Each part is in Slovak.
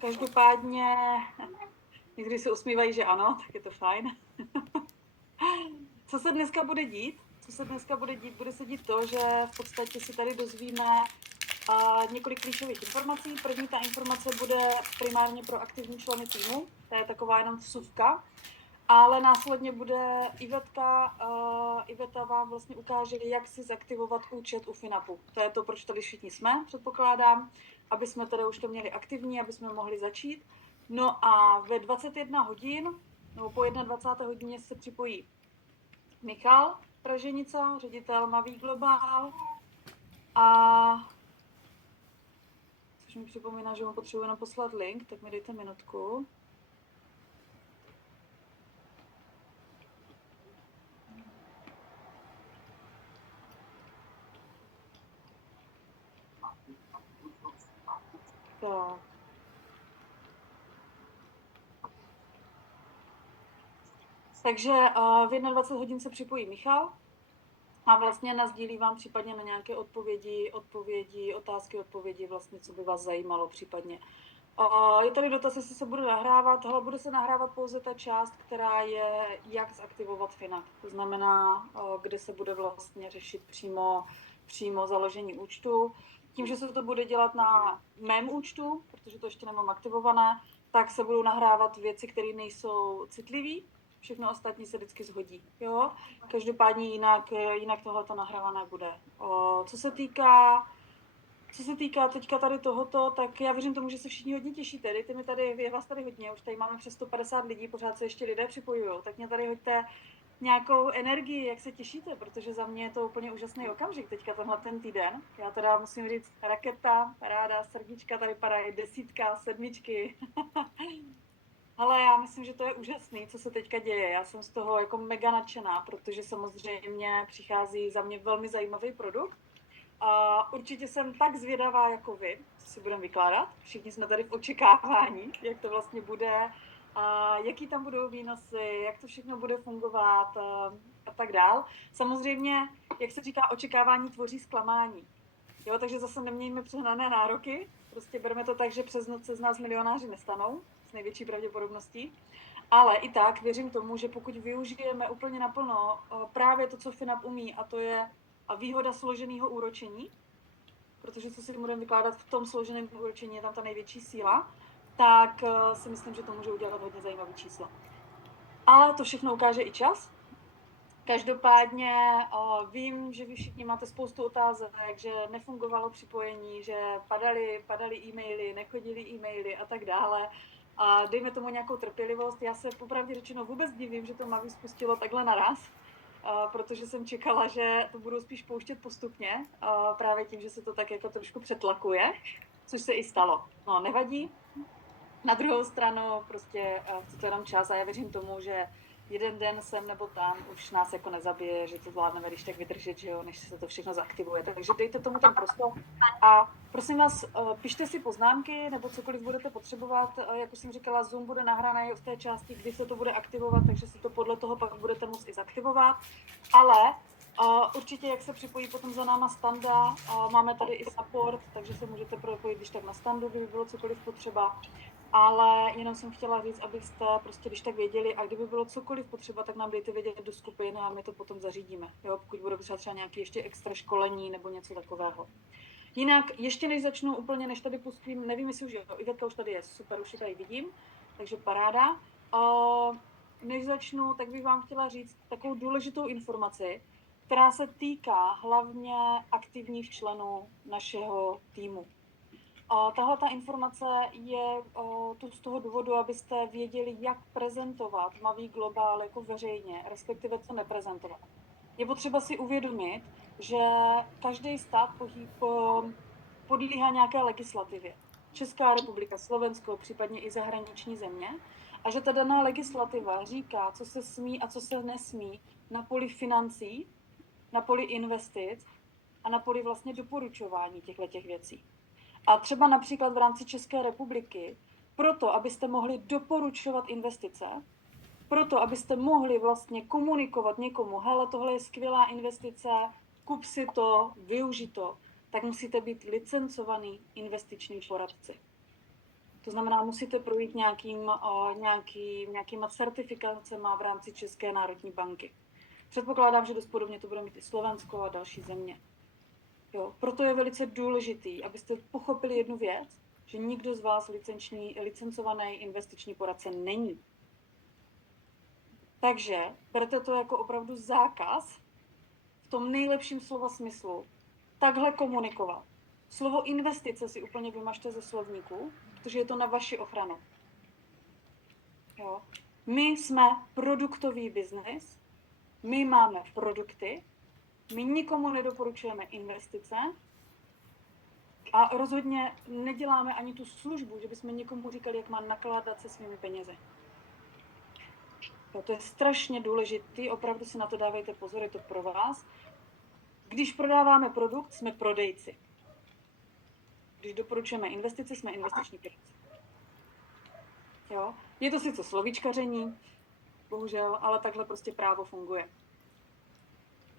Každopádně, někdy se usmívají, že ano, tak je to fajn. Co se dneska bude dít? Bude se dít to, že v podstatě si tady dozvíme několik klíčových informací. První ta informace bude primárně pro aktivní členy týmu, to je taková jenom vsuvka, ale následně bude Iveta vám vlastně ukáže, jak si zaktivovat účet u Finapu. To je to, proč tady všichni jsme, předpokládám, aby jsme tady už to měli aktivní, aby jsme mohli začít. No a ve 21 hodin, nebo po 21. hodině se připojí Michal Praženica, ředitel Maví Global, a což mi připomíná, že mu potřebuji jenom poslat link, tak mi dejte minutku. Tak. Takže v 21 hodin se připojí Michal a vlastně nasdílí vám případně na nějaké otázky, vlastně, co by vás zajímalo případně. Je tady dotaz, jestli se bude nahrávat. Hele, bude se nahrávat pouze ta část, která je, jak zaktivovat Finap. To znamená, kde se bude vlastně řešit přímo založení účtu. Tím, že se to bude dělat na mém účtu, protože to ještě nemám aktivované, tak se budou nahrávat věci, které nejsou citlivé. Všechno ostatní se vždycky shodí. Jo? Každopádně jinak tohleto nahrávané bude. Co se týká teďka tady tohoto, tak já věřím tomu, že se všichni hodně těšíte. Je vás tady hodně, už tady máme přes 150 lidí, pořád se ještě lidé připojují, tak mě tady hoďte nějakou energii, jak se těšíte, protože za mě je to úplně úžasný okamžik teďka ten týden. Já teda musím říct, raketa, paráda, srdíčka, tady padají 10, 7. Ale já myslím, že to je úžasný, co se teďka děje. Já jsem z toho jako mega nadšená, protože samozřejmě přichází za mě velmi zajímavý produkt. Určitě jsem tak zvědavá jako vy, co si budeme vykládat. Všichni jsme tady v očekávání, jak to vlastně bude, jaký tam budou výnosy, jak to všechno bude fungovat a tak dál. Samozřejmě, jak se říká, očekávání tvoří zklamání. Jo, takže zase nemějme přehnané nároky, prostě bereme to tak, že přes noc se z nás milionáři nestanou, s největší pravděpodobností. Ale i tak věřím tomu, že pokud využijeme úplně naplno právě to, co Finap umí, a to je výhoda složeného úročení, protože co si budeme vykládat, v tom složeném úročení je tam ta největší síla, tak si myslím, že to může udělat hodně zajímavé číslo. Ale to všechno ukáže i čas. Každopádně vím, že vy všichni máte spoustu otázek, že nefungovalo připojení, že padaly e-maily, nechodily e-maily a tak dále. A dejme tomu nějakou trpělivost. Já se popravdě řečeno vůbec divím, že to Mavi spustilo takhle naraz, protože jsem čekala, že to budou spíš pouštět postupně, právě tím, že se to tak jako trošku přetlakuje, což se i stalo. No, nevadí. Na druhou stranu prostě chci to jenom čas a já věřím tomu, že jeden den sem nebo tam už nás jako nezabije, že to zvládneme když tak vydržet, že jo, než se to všechno zaktivuje. Takže dejte tomu ten prostor a prosím vás, pište si poznámky nebo cokoliv budete potřebovat. Jak už jsem říkala, Zoom bude nahraný v té části, kdy se to bude aktivovat, takže si to podle toho pak budete muset i zaktivovat. Ale určitě, jak se připojí potom za náma Standa, máme tady i support, takže se můžete propojit když tak na Standu, kdyby bylo cokoliv potřeba. Ale jenom jsem chtěla říct, abyste prostě když tak věděli, a kdyby bylo cokoliv potřeba, tak nám dejte vědět do skupiny a my to potom zařídíme, jo? Pokud bude třeba nějaké ještě extra školení nebo něco takového. Jinak, ještě než začnu úplně, než tady pustím, nevím, jestli už jo, Ivetka už tady je, super, už ji tady vidím, takže paráda. Než začnu, tak bych vám chtěla říct takovou důležitou informaci, která se týká hlavně aktivních členů našeho týmu. Tahle ta informace je tu z toho důvodu, abyste věděli, jak prezentovat Maví Global jako veřejně, respektive co neprezentovat. Je potřeba si uvědomit, že každý stát podléhá nějaké legislativě. Česká republika, Slovensko, případně i zahraniční země. A že ta daná legislativa říká, co se smí a co se nesmí na poli financí, na poli investic a na poli vlastně doporučování těchto věcí. A třeba například v rámci České republiky, proto, abyste mohli doporučovat investice, proto, abyste mohli vlastně komunikovat někomu, hele, tohle je skvělá investice, kup si to, využij to, tak musíte být licencovaný investiční poradci. To znamená, musíte projít nějakýma certifikacema v rámci České národní banky. Předpokládám, že dost podobně to bude mít i Slovensko a další země. Jo, proto je velice důležitý, abyste pochopili jednu věc, že nikdo z vás licencovaný investiční poradce není. Takže berte to jako opravdu zákaz v tom nejlepším slova smyslu takhle komunikovat. Slovo investice si úplně vymažte ze slovníku, protože je to na vaši ochranu. Jo. My jsme produktový biznis, my máme produkty, my nikomu nedoporučujeme investice a rozhodně neděláme ani tu službu, že bychom někomu říkali, jak má nakládat se svými penězi. Jo, to je strašně důležitý, opravdu si na to dávejte pozor, je to pro vás. Když prodáváme produkt, jsme prodejci. Když doporučujeme investici, jsme investiční poradci. Jo? Je to sice slovíčkaření, bohužel, ale takhle prostě právo funguje.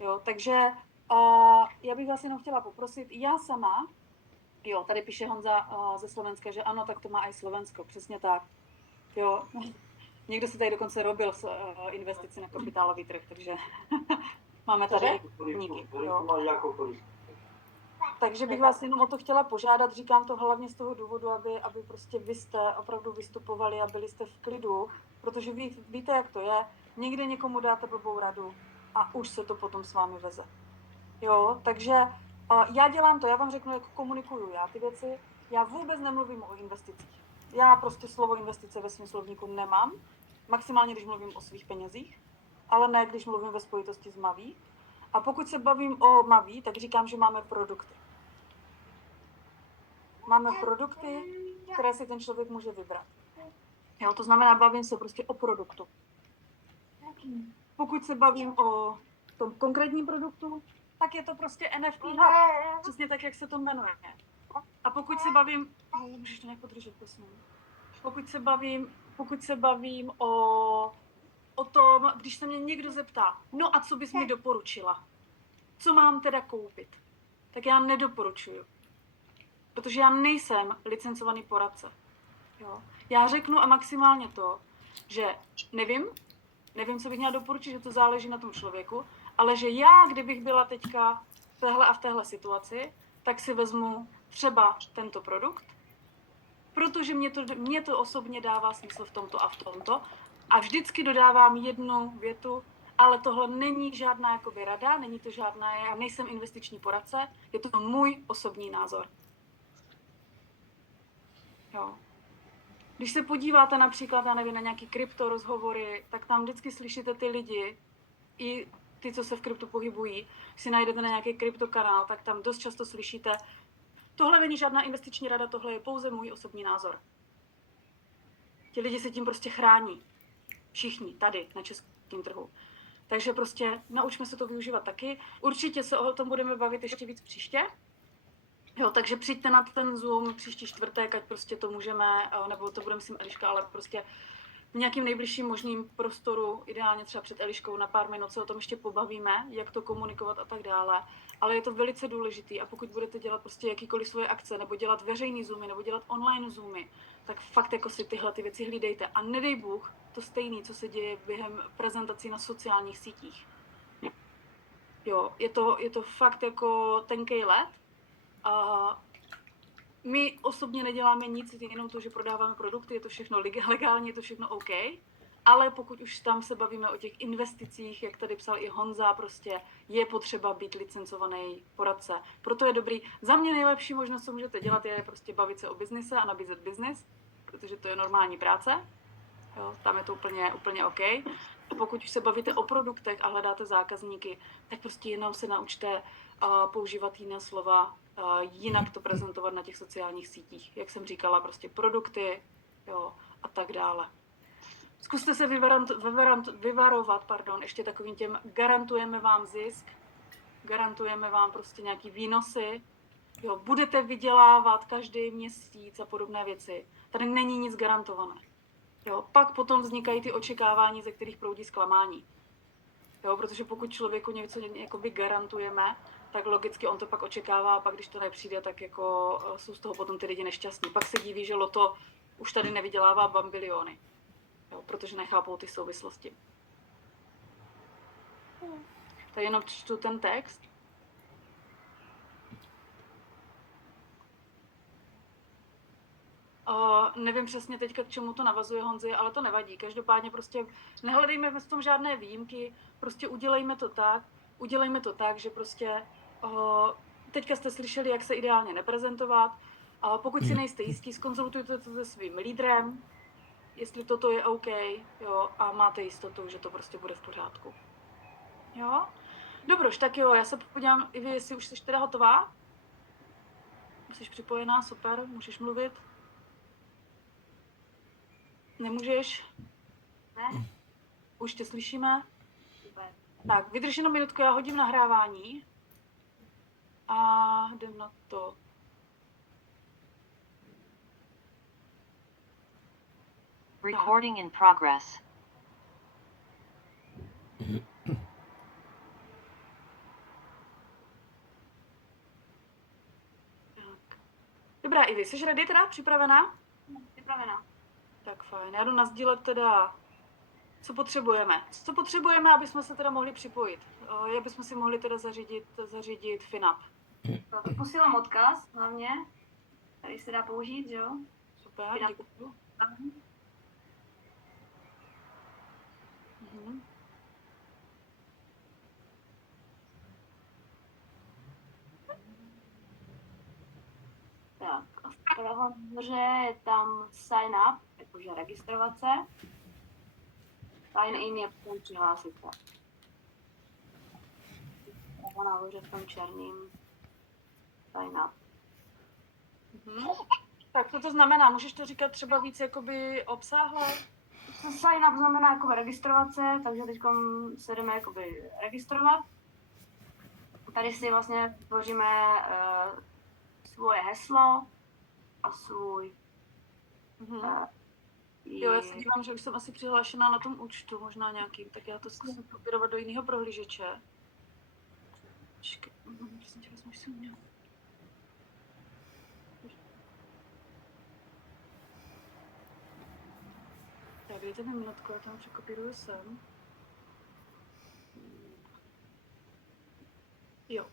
Jo, takže já bych vás jenom chtěla poprosit, já sama, jo, tady píše Honza ze Slovenska, že ano, tak to má i Slovensko, přesně tak. Jo, někdo si tady dokonce robil investici na kapitálový trh, takže máme tady níky. Takže bych vás jenom o to chtěla požádat, říkám to hlavně z toho důvodu, aby prostě vy jste opravdu vystupovali a byli jste v klidu, protože víte, jak to je, někde někomu dáte blbou radu a už se to potom s vámi veze. Jo, takže já dělám to, já vám řeknu, jak komunikuju já ty věci, já vůbec nemluvím o investicích. Já prostě slovo investice ve svém slovníku nemám, maximálně, když mluvím o svých penězích, ale ne, když mluvím ve spojitosti s Maví. A pokud se bavím o Maví, tak říkám, že máme produkty. Máme produkty, které si ten člověk může vybrat. Jo, to znamená, bavím se prostě o produktu. Pokud se bavím o tom konkrétním produktu, tak je to prostě NFT hub. Přesně tak, jak se to jmenuje. A pokud se bavím... Můžeš to nějak podržet, prosím. Pokud se bavím o tom, když se mě někdo zeptá, no a co bys mi doporučila? Co mám teda koupit? Tak já nedoporučuju. Protože já nejsem licencovaný poradce. Jo? Já řeknu a maximálně to, že nevím, co bych měla doporučit, že to záleží na tom člověku, ale že já, kdybych byla teďka v téhle situaci, tak si vezmu třeba tento produkt, protože mě to osobně dává smysl v tomto a v tomto a vždycky dodávám jednu větu, ale tohle není žádná jakoby rada, není to žádná, já nejsem investiční poradce, je to můj osobní názor. Jo. Když se podíváte například, já nevím, na nějaký kryptorozhovory, tak tam vždycky slyšíte ty lidi, i ty, co se v kryptu pohybují, když si najdete na nějaký kryptokanál, tak tam dost často slyšíte, tohle není žádná investiční rada, tohle je pouze můj osobní názor. Ti lidi se tím prostě chrání. Všichni tady na českém trhu. Takže prostě naučme se to využívat taky. Určitě se o tom budeme bavit ještě víc příště. Jo, takže přijďte na ten Zoom příští čtvrtek, ať prostě to můžeme, nebo to bude myslím Eliška, ale prostě v nějakým nejbližším možným prostoru, ideálně třeba před Eliškou na pár minut se o tom ještě pobavíme, jak to komunikovat a tak dále. Ale je to velice důležitý a pokud budete dělat prostě jakýkoliv svoje akce, nebo dělat veřejný Zoomy, nebo dělat online Zoomy, tak fakt jako si tyhle ty věci hlídejte. A nedej Bůh to stejný, co se děje během prezentací na sociálních sítích. Jo, je to fakt jako tenkej led. A my osobně neděláme nic, jenom to, že prodáváme produkty, je to všechno legálně, je to všechno OK, ale pokud už tam se bavíme o těch investicích, jak tady psal i Honza, prostě je potřeba být licencovaný poradce. Proto je dobrý, za mě nejlepší možnost, co můžete dělat, je prostě bavit se o biznise a nabízet biznis, protože to je normální práce, jo, tam je to úplně OK. A pokud už se bavíte o produktech a hledáte zákazníky, tak prostě jenom se naučte používat jiné slova, jinak to prezentovat na těch sociálních sítích. Jak jsem říkala, prostě produkty, jo, a tak dále. Zkuste se vyvarovat, ještě takovým těm, garantujeme vám zisk, garantujeme vám prostě nějaký výnosy, jo, budete vydělávat každý měsíc a podobné věci. Tady není nic garantované. Jo, pak potom vznikají ty očekávání, ze kterých proudí zklamání. Jo, protože pokud člověku něco jakoby garantujeme, tak logicky on to pak očekává a pak, když to nepřijde, tak jako jsou z toho potom ty lidi nešťastní. Pak se diví, že loto už tady nevydělává bambiliony, jo, protože nechápou ty souvislosti. Tady jenom čtu ten text. Nevím přesně teďka, k čemu to navazuje Honzi, ale to nevadí. Každopádně prostě nehledejme v tom žádné výjimky, prostě udělejme to tak, že prostě teďka jste slyšeli, jak se ideálně neprezentovat. Pokud si nejste jistí, zkonzultujte to se svým lídrem, jestli toto je OK, jo, a máte jistotu, že to prostě bude v pořádku. Jo? Dobroš, tak jo, já se podívám, i vy, jestli už jsi teda hotová. Jsi připojená, super, můžeš mluvit. Nemůžeš? Ne. Už tě slyšíme? Super. Tak, vydrž jenom minutku, já hodím nahrávání. A jdem na to. Recording in progress. Tak. Dobrá, Ivy, jsi ready teda? Připravená? Připravená. Tak fajn, já jdu nasdílet teda, co potřebujeme. Co potřebujeme, aby jsme se teda mohli připojit. Jak bychom si mohli teda zařídit FinUp. Tak posílám odkaz hlavně. Tady se dá použít, že jo? Super, děkuji. Mhm. Tak a vpravo nahoře je tam sign up, jakože registrovat se. Sign in je potom přihlásit se. Vpravo nahoře v tom černým sign up. Mhm. Tak co to znamená? Můžeš to říkat třeba víc jakoby obsáhle? Sign up znamená jakoby registrovat se, takže teď se jdeme jakoby registrovat. Tady si vlastně tvoříme svoje heslo a svůj... Mhm. Jo, já si dívám, že už jsem asi přihlášená na tom účtu, možná nějakým, tak já to zkusím kopírovat do jiného prohlížeče. Počkej, prosím tě, vezmeš si mě. Tak, dejte mi minutku, já tam překopíruju sem. Jo.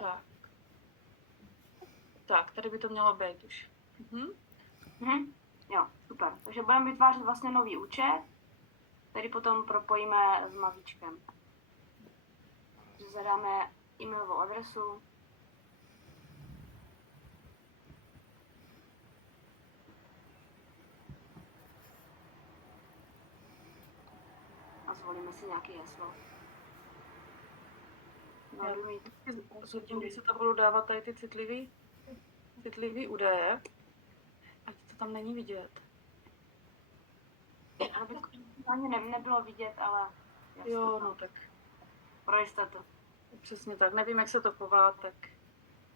Tak. Tak, tady by to mělo být už. Mhm. Mhm. Jo, super. Takže budeme vytvářet vlastně nový účet, který potom propojíme s mazíčkem. Zadáme e-mailovou adresu. A zvolíme si nějaký heslo. Rozhodně, když se tam budou dávat tady ty citlivý údaje, ať to tam není vidět. Aby to ani nebylo vidět, ale jasně. Jo, no tak Pro jistotu. přesně tak. Nevím, jak se to chová, tak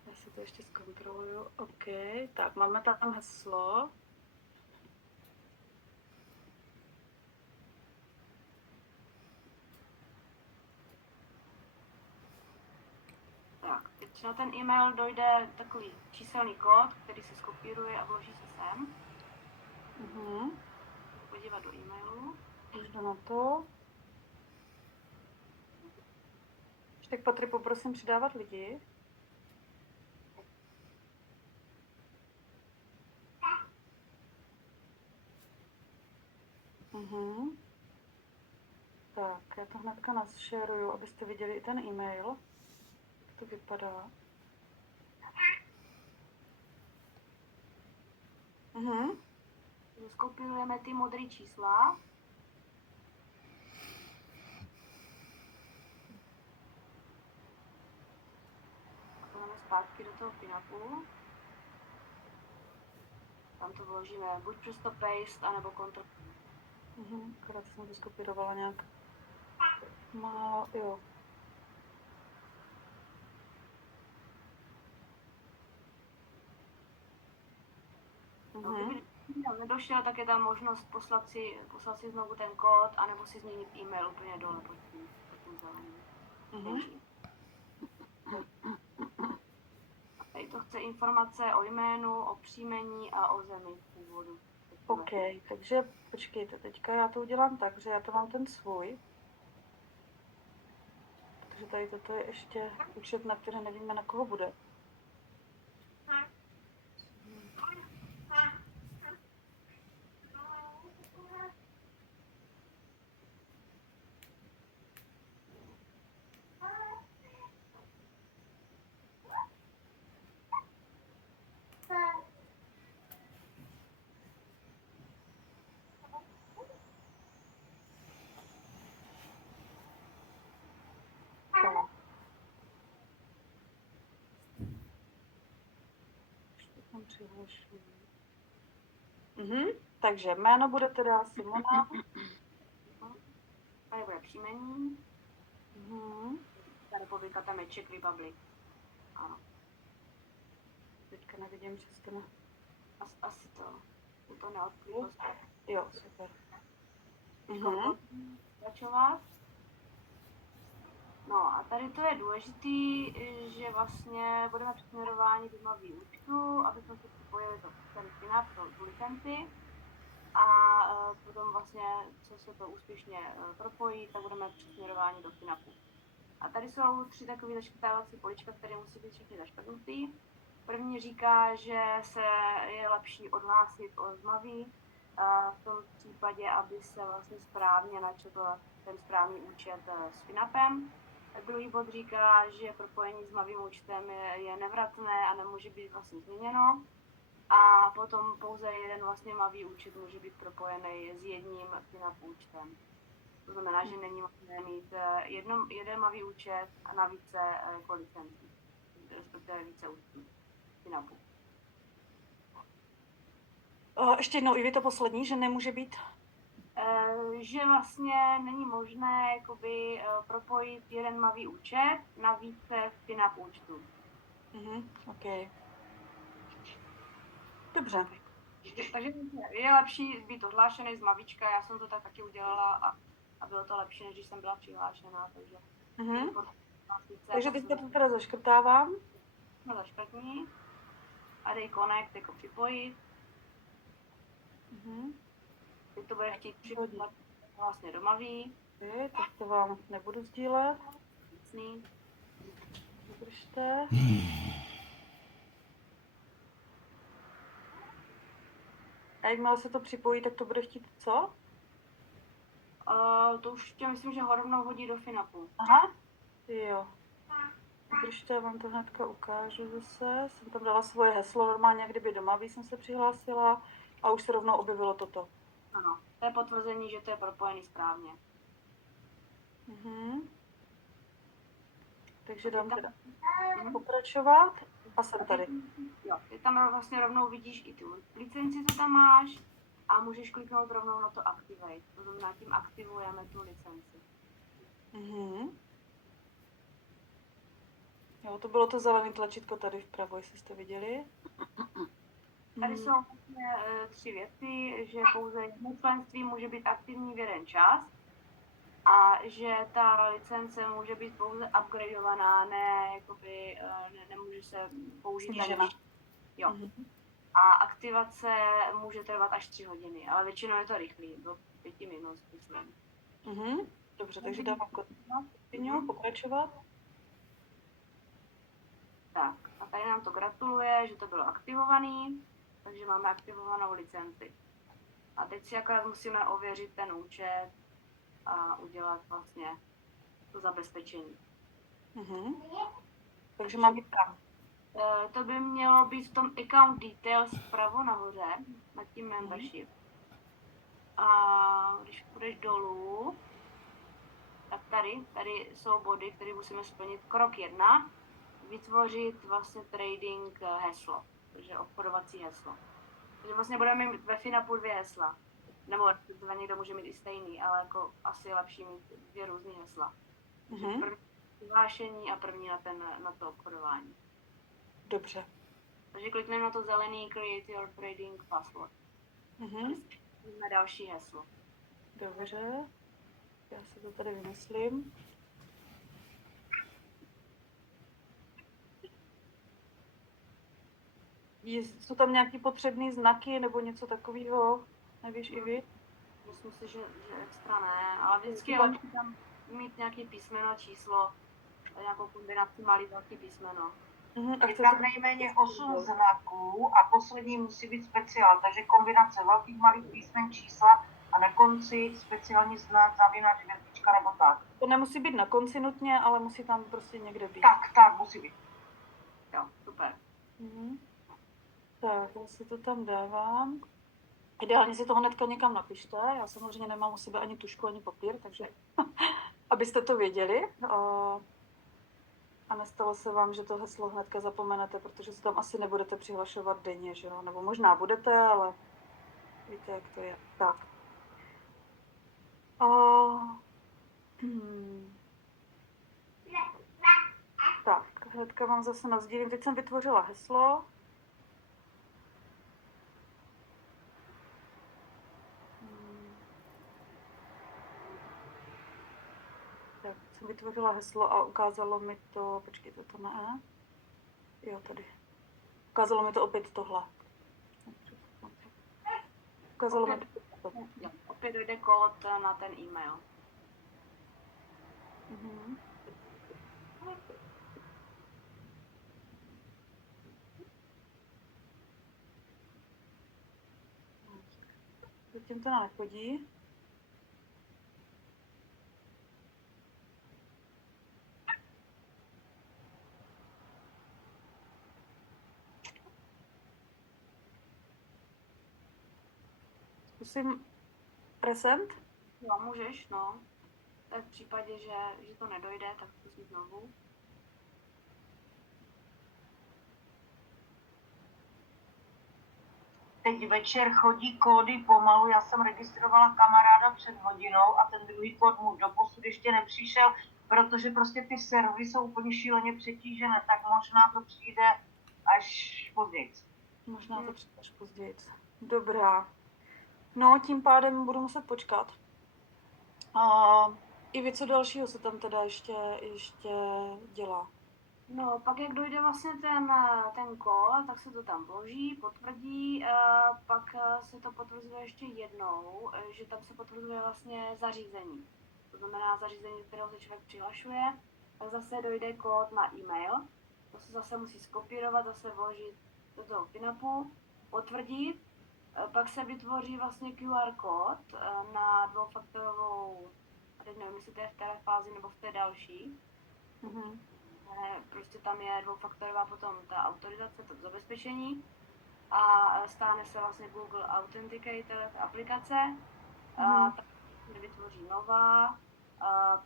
já si to ještě zkontroluju. OK, tak máme tam heslo. Tak, teď na ten e-mail dojde takový číselný kód, který se skopíruje a vloží se sem. Mhm. Podívat do e-mailu. Už jdu na to. Tak Patry, poprosím přidávat lidi. Mhm. Tak, já to hnedka nasšeruju, abyste viděli i ten e-mail. Jak to vypadá. Mhm. Skopírujeme ty modré čísla. A dáme zpátky do toho FinUpu. Tam to vložíme buď přes to paste, anebo Ctrl. Akorát jsem to skopírovala nějak. Málo, jo. Kdyby nedošel, tak je tam možnost poslat si znovu ten kód, anebo si změnit e-mail úplně dole pod tím zeleným. A tady to chce informace o jménu, o příjmení a o zemi původu. OK, takže počkejte, teďka já to udělám tak, že já to mám ten svůj. Takže tady toto je ještě účet, na které nevíme, na koho bude. Tak. Ještě tam přihlašuji. Takže jméno bude teda Simona. Tady bude příjmení. Ta republika tam je Czech Republic. Ano. Teďka nevidím přes to. Asi to neodkrylo. Jo, super. Pokračovat. No a tady to je důležitý, že vlastně budeme přesměrováni do nových účtu, aby jsme se připojili do Fitina pro tu licenci. A potom vlastně, co se to úspěšně propojí, tak budeme přesměrováni do Finapu. A tady jsou 3 takové zaškrtávací polička, které musí být všechny zaškrtnutý. První říká, že se je lepší odhlásit od zmaví, v tom případě, aby se vlastně správně načetl ten správný účet s Finapem. Druhý bod říká, že propojení s mavým účtem je nevratné a nemůže být vlastně změněno. A potom pouze jeden vlastně mavý účet může být propojený s jedním Finap účtem. To znamená, že není možné mít jeden mavý účet a na více jako licencí, respektive více účtů Finapu. Ještě jednou, i vy to poslední, že nemůže být? Že vlastně není možné jakoby, propojit jeden mavý účet na více Finap účtů. OK. Dobře. Takže je lepší být odhlášený z mavička, já jsem to tak taky udělala a bylo to lepší, než když jsem byla přihlášená, takže... Takže teďka to teda zaškrtávám. No zaškrtní a dej connect jako připojit. Teď to bude chtít připojit vlastně do maví. Tak to vám nebudu sdílet. Jasný. Vydržte. A jakmile se to připojí, tak to bude chtít co? To už tě myslím, že ho rovnou hodí do Finapu. Aha. Jo. Vydržte, já vám to hnedka ukážu zase. Jsem tam dala svoje heslo, normálně jak kdyby do Maví jsem se přihlásila a už se rovnou objevilo toto. Ano, to je potvrzení, že to je propojený správně. Takže dám teda pokračovat a jsem tady. Jo, ty tam vlastně rovnou vidíš i tu licenci, co tam máš a můžeš kliknout rovnou na to Activate. To znamená, tím aktivujeme tu licenci. Jo, to bylo to zelené tlačítko tady vpravo, jestli jste viděli. Tady jsou vlastně 3 věci, že pouze jedno členství může být aktivní v jeden čas a že ta licence může být pouze upgradeovaná, nemůže se použít Snížena. Jo. A aktivace může trvat až 3 hodiny, ale většinou je to rychlý, do 5 minut, myslím. Dobře, takže dávám continue, pokračovat. Tak, a tady nám to gratuluje, že to bylo aktivovaný, takže máme aktivovanou licenci. A teď si akorát musíme ověřit ten účet a udělat vlastně to zabezpečení. Takže mám jít tam. To by mělo být v tom account details vpravo nahoře, nad tím membership. A když půjdeš dolů, tak tady jsou body, které musíme splnit. Krok 1. Vytvořit vlastně trading heslo, takže obchodovací heslo. Takže vlastně budeme mít ve Finapu 2 hesla. Nebo někdo může mít i stejný, ale jako asi je lepší mít 2 různý hesla. První přihlášení a první na to obchodování. Dobře. Takže klikneme na to zelený Create your trading password. Na další heslo. Dobře. Já si to tady vymyslím. Jsou tam nějaký potřebné znaky nebo něco takového? Nevíš i vy? Myslím si, že extra ne, ale vždycky je lepší tam mít nějaký písmeno, číslo, nějakou kombinaci malý, velký písmeno. A Je chcete tam nejméně 8 znaků a poslední musí být speciál, takže kombinace velkých malých písmen, čísla a na konci speciální znak, zavináč, hvězdička nebo tak. To nemusí být na konci nutně, ale musí tam prostě někde být. Tak, musí být. Jo, super. Tak, já si to tam dávám. Ideálně si to hnedka někam napište. Já samozřejmě nemám u sebe ani tušku, ani papír, takže abyste to věděli. A nestalo se vám, že to heslo hnedka zapomenete, protože se tam asi nebudete přihlašovat denně, že jo? Nebo možná budete, ale víte, jak to je. Tak. Tak, hnedka vám zase nasdílím. Teď jsem vytvořila heslo. Tak, jsem vytvořila heslo a ukázalo mi to, počkejte, to ne. Jo, tady. Ukázalo mi to opět tohle. Ukázalo mi to. Opět dojde kód na ten e-mail. Zatím to nechodí. Zkusím present. Jo, můžeš, no. Tak v případě, že to nedojde, tak zkusím znovu. Teď večer chodí kódy pomalu, já jsem registrovala kamaráda před hodinou a ten druhý kód mu doposud ještě nepřišel, protože prostě ty servery jsou úplně šíleně přetížené, tak možná to přijde až později. Možná to přijde až později. Dobrá. No, tím pádem budu muset počkat. I vy, co dalšího se tam teda ještě dělá? No, pak jak dojde vlastně ten kód, tak se to tam vloží, potvrdí, pak se to potvrzuje ještě jednou, že tam se potvrzuje vlastně zařízení. To znamená zařízení, kterého se člověk přihlašuje, tak zase dojde kód na e-mail. To se zase musí skopírovat, zase vložit do toho PIN-upu, potvrdit, pak se vytvoří vlastně QR kód na dvoufaktorovou, a teď nevím, jestli to je v té fázi nebo v té další. Prostě tam je dvoufaktorová potom ta autorizace, to zabezpečení a stáhne se vlastně Google Authenticator aplikace, tak se vytvoří nová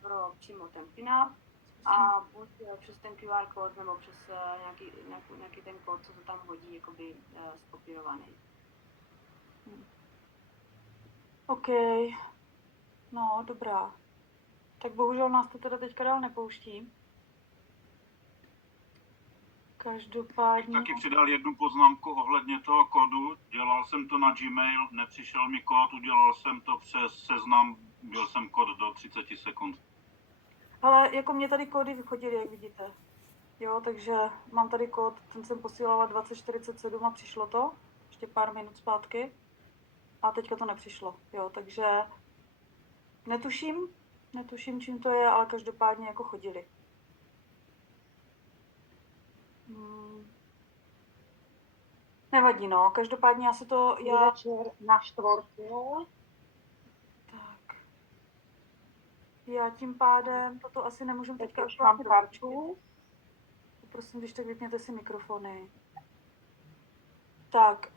pro přímo ten PIN-up a buď přes ten QR kód nebo přes nějaký ten kód, co to tam hodí, jakoby skopírovaný. OK. No, dobrá. Tak bohužel nás to teda teďka dál nepouští. Každopádně... Taky přidal jednu poznámku ohledně toho kódu. Dělal jsem to na Gmail, nepřišel mi kód, udělal jsem to přes Seznam, byl jsem kód do 30 sekund. Ale jako mě tady kódy vychodily, jak vidíte. Jo, takže mám tady kód, ten jsem posílala 2047 a přišlo to, ještě pár minut zpátky. A teďka to nepřišlo, jo, takže netuším, čím to je, ale každopádně jako chodili. Nevadí, no, každopádně já se to... Večer na čtvrtku. Tak. Já tím pádem toto asi nemůžu teďka už mám kartu. Prosím, když tak vypněte si mikrofony. Tak,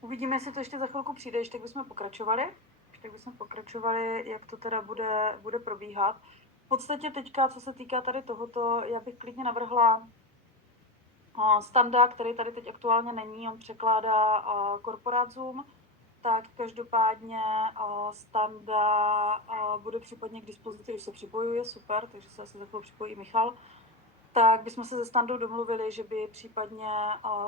uvidíme, jestli to ještě za chvilku přijde, ještě tak bychom pokračovali, jak to teda bude probíhat. V podstatě teďka, co se týká tady tohoto, já bych klidně navrhla Standa, který tady teď aktuálně není, on překládá korporát Zoom, tak každopádně Standa bude případně k dispozici, už se připojuje, super, takže se asi za chvíli připojí Michal. Tak bychom se se Standou domluvili, že by případně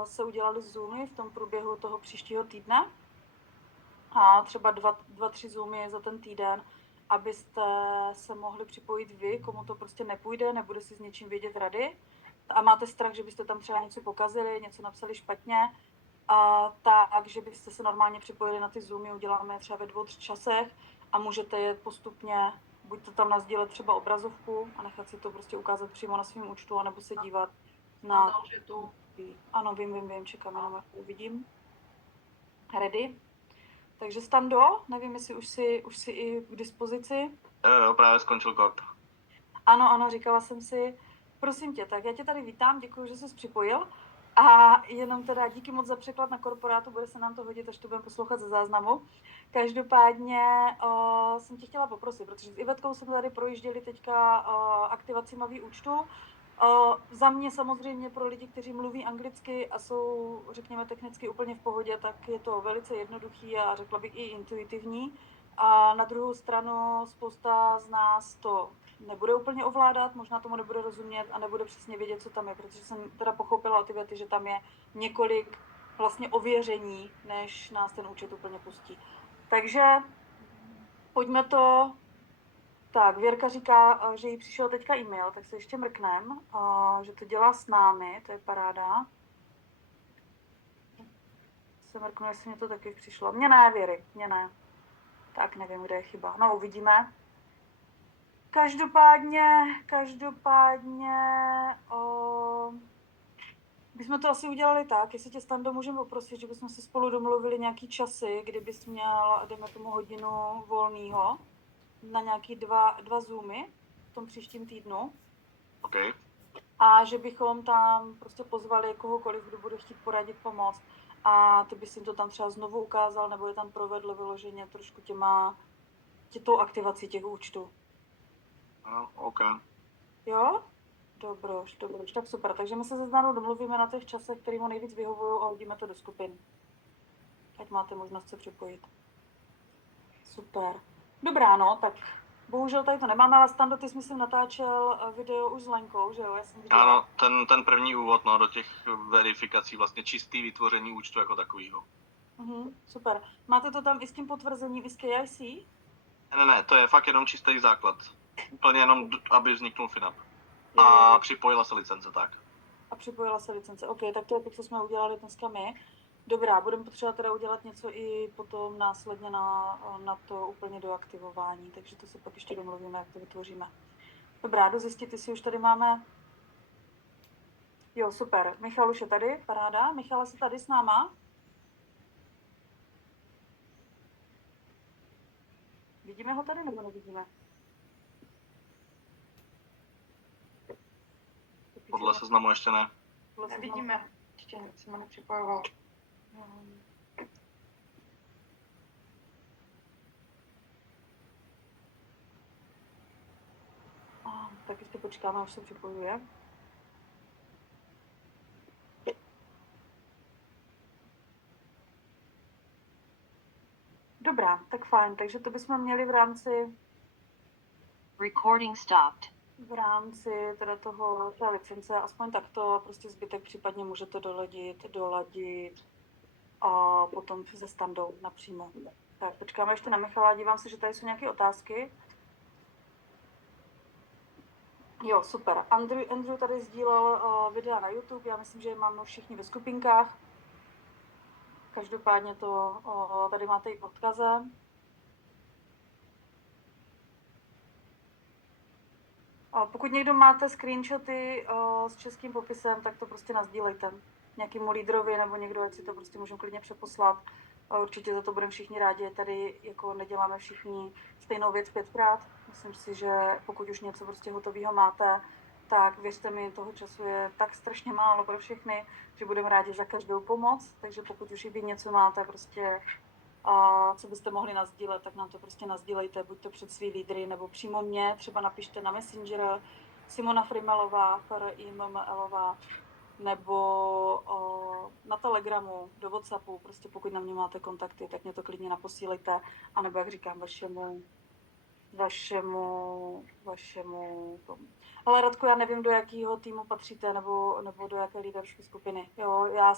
se udělali Zoomy v tom průběhu toho příštího týdne. A třeba 2-3 Zoomy za ten týden, abyste se mohli připojit vy, komu to prostě nepůjde, nebude si s něčím vědět rady a máte strach, že byste tam třeba něco pokazili, něco napsali špatně, a tak, že byste se normálně připojili na ty Zoomy, uděláme je třeba ve 2-3 časech a můžete je postupně, buď to tam nasdílet třeba obrazovku a nechat si to prostě ukázat přímo na svém účtu, anebo se dívat na... Ano, vím, čekám, jenom jak uvidím. Ready? Takže Stando, nevím, jestli už si i k dispozici. Jo, právě skončil kód. Ano, říkala jsem si, prosím tě, tak já tě tady vítám, děkuji, že jsi připojil a jenom teda díky moc za překlad na korporátu, bude se nám to hodit, až to budeme poslouchat ze záznamu. Každopádně jsem tě chtěla poprosit, protože s Ivetkou jsme tady projížděli teďka aktivaci nový účtu. Za mě samozřejmě pro lidi, kteří mluví anglicky a jsou, řekněme, technicky úplně v pohodě, tak je to velice jednoduchý a řekla bych i intuitivní. A na druhou stranu spousta z nás to nebude úplně ovládat, možná tomu nebude rozumět a nebude přesně vědět, co tam je, protože jsem teda pochopila od ty věty, že tam je několik vlastně ověření, než nás ten účet úplně pustí. Takže pojďme to. Tak, Věrka říká, že jí přišel teďka e-mail, tak se ještě mrknem, že to dělá s námi, to je paráda. Se mrknu, jestli mě to taky přišlo. Mně ne, Věry, mně ne. Tak nevím, kde je chyba. No, uvidíme. Každopádně bychom to asi udělali tak, jestli tě, Stando, můžeme poprosit, že bychom si spolu domluvili nějaký časy, kdybys měl, dejme tomu, hodinu volného na nějaký dva Zoomy v tom příštím týdnu. OK. A že bychom tam prostě pozvali kohokoliv, kdo bude chtít poradit, pomoct. A ty bys jim to tam třeba znovu ukázal, nebo je tam provedl vyloženě trošku tou aktivací těch účtů. No, OK. Jo? Dobroš, tak super. Takže my se se Zdanou domluvíme na těch časech, který mu nejvíc vyhovují a hodíme to do skupin. Ať máte možnost se připojit. Super. Dobrá, no, tak bohužel tady to nemáme, ale Stando, ty jsi myslím natáčel video už s Lenkou, že jo? Já jsem viděla. Ano, ten první úvod, no, do těch verifikací, vlastně čistý vytvoření účtu jako takovýho. Super. Máte to tam i s tím potvrzením, i s KIC? Ne, to je fakt jenom čistý základ. Úplně jenom, aby vzniknul FINAP. A připojila se licence, tak. A připojila se licence. OK, tak to je to, co jsme udělali dneska my. Dobrá, budeme potřebovat teda udělat něco i potom následně na to úplně doaktivování, takže to se pak ještě domluvíme, jak to vytvoříme. Dobrá, jdu zjistit, jestli už tady máme... Jo, super. Michal už je tady, paráda. Michala se tady s náma. Vidíme ho tady nebo nevidíme? Podle seznamu ještě ne. Nevidíme. Ještě jsem ho nepřipojoval. Tak ještě počkáme, až se připojuje. Dobrá, tak fajn. Takže to bychom měli v rámci Recording stopped. teda té licence, aspoň takto, a prostě zbytek případně můžete doladit a potom se Standou napřímo. Tak, počkáme ještě na Michala, dívám se, že tady jsou nějaké otázky. Jo, super. Andrew tady sdílel videa na YouTube, já myslím, že je máme všichni ve skupinkách. Každopádně to tady máte i v odkaze. Pokud někdo máte screenshoty s českým popisem, tak to prostě nasdílejte nějakému lídrovi nebo někdo, ať si to prostě můžeme klidně přeposlat. Určitě za to budeme všichni rádi. Tady jako neděláme všichni stejnou věc 5krát. Myslím si, že pokud už něco prostě hotového máte, tak věřte mi, toho času je tak strašně málo pro všechny, že budeme rádi za každou pomoc. Takže pokud už i vy něco máte prostě, co byste mohli nasdílet, tak nám to prostě nasdílejte, buď to před svý lídry, nebo přímo mě, třeba napište na Messenger, Simona Frimelová, FRIMMLová, nebo na Telegramu, do WhatsAppu, prostě pokud na mě máte kontakty, tak mě to klidně naposílejte, anebo jak říkám, vašemu tomu. Ale Radku, já nevím, do jakého týmu patříte, nebo do jaké líderské skupiny. Jo, já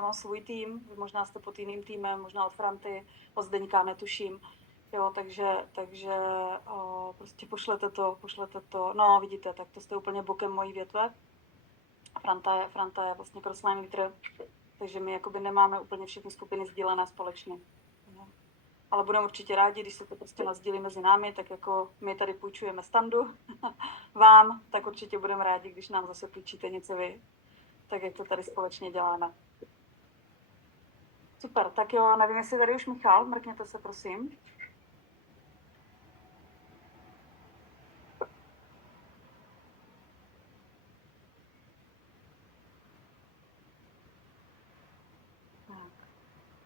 mám svůj tým, vy možná jste pod jiným týmem, možná od Franty, od Zdeňka, netuším. Jo, takže prostě pošlete to, no vidíte, tak to jste úplně bokem mojí větve. Franta je vlastně crossline leader, takže my jakoby nemáme úplně všechny skupiny sdílené společně. Ale budeme určitě rádi, když se to prostě nasdílí mezi námi, tak jako my tady půjčujeme standu vám, tak určitě budeme rádi, když nám zase půjčíte něco vy, tak jak to tady společně děláme. Super, tak jo, nevím, jestli tady už Michal, mrkněte se prosím.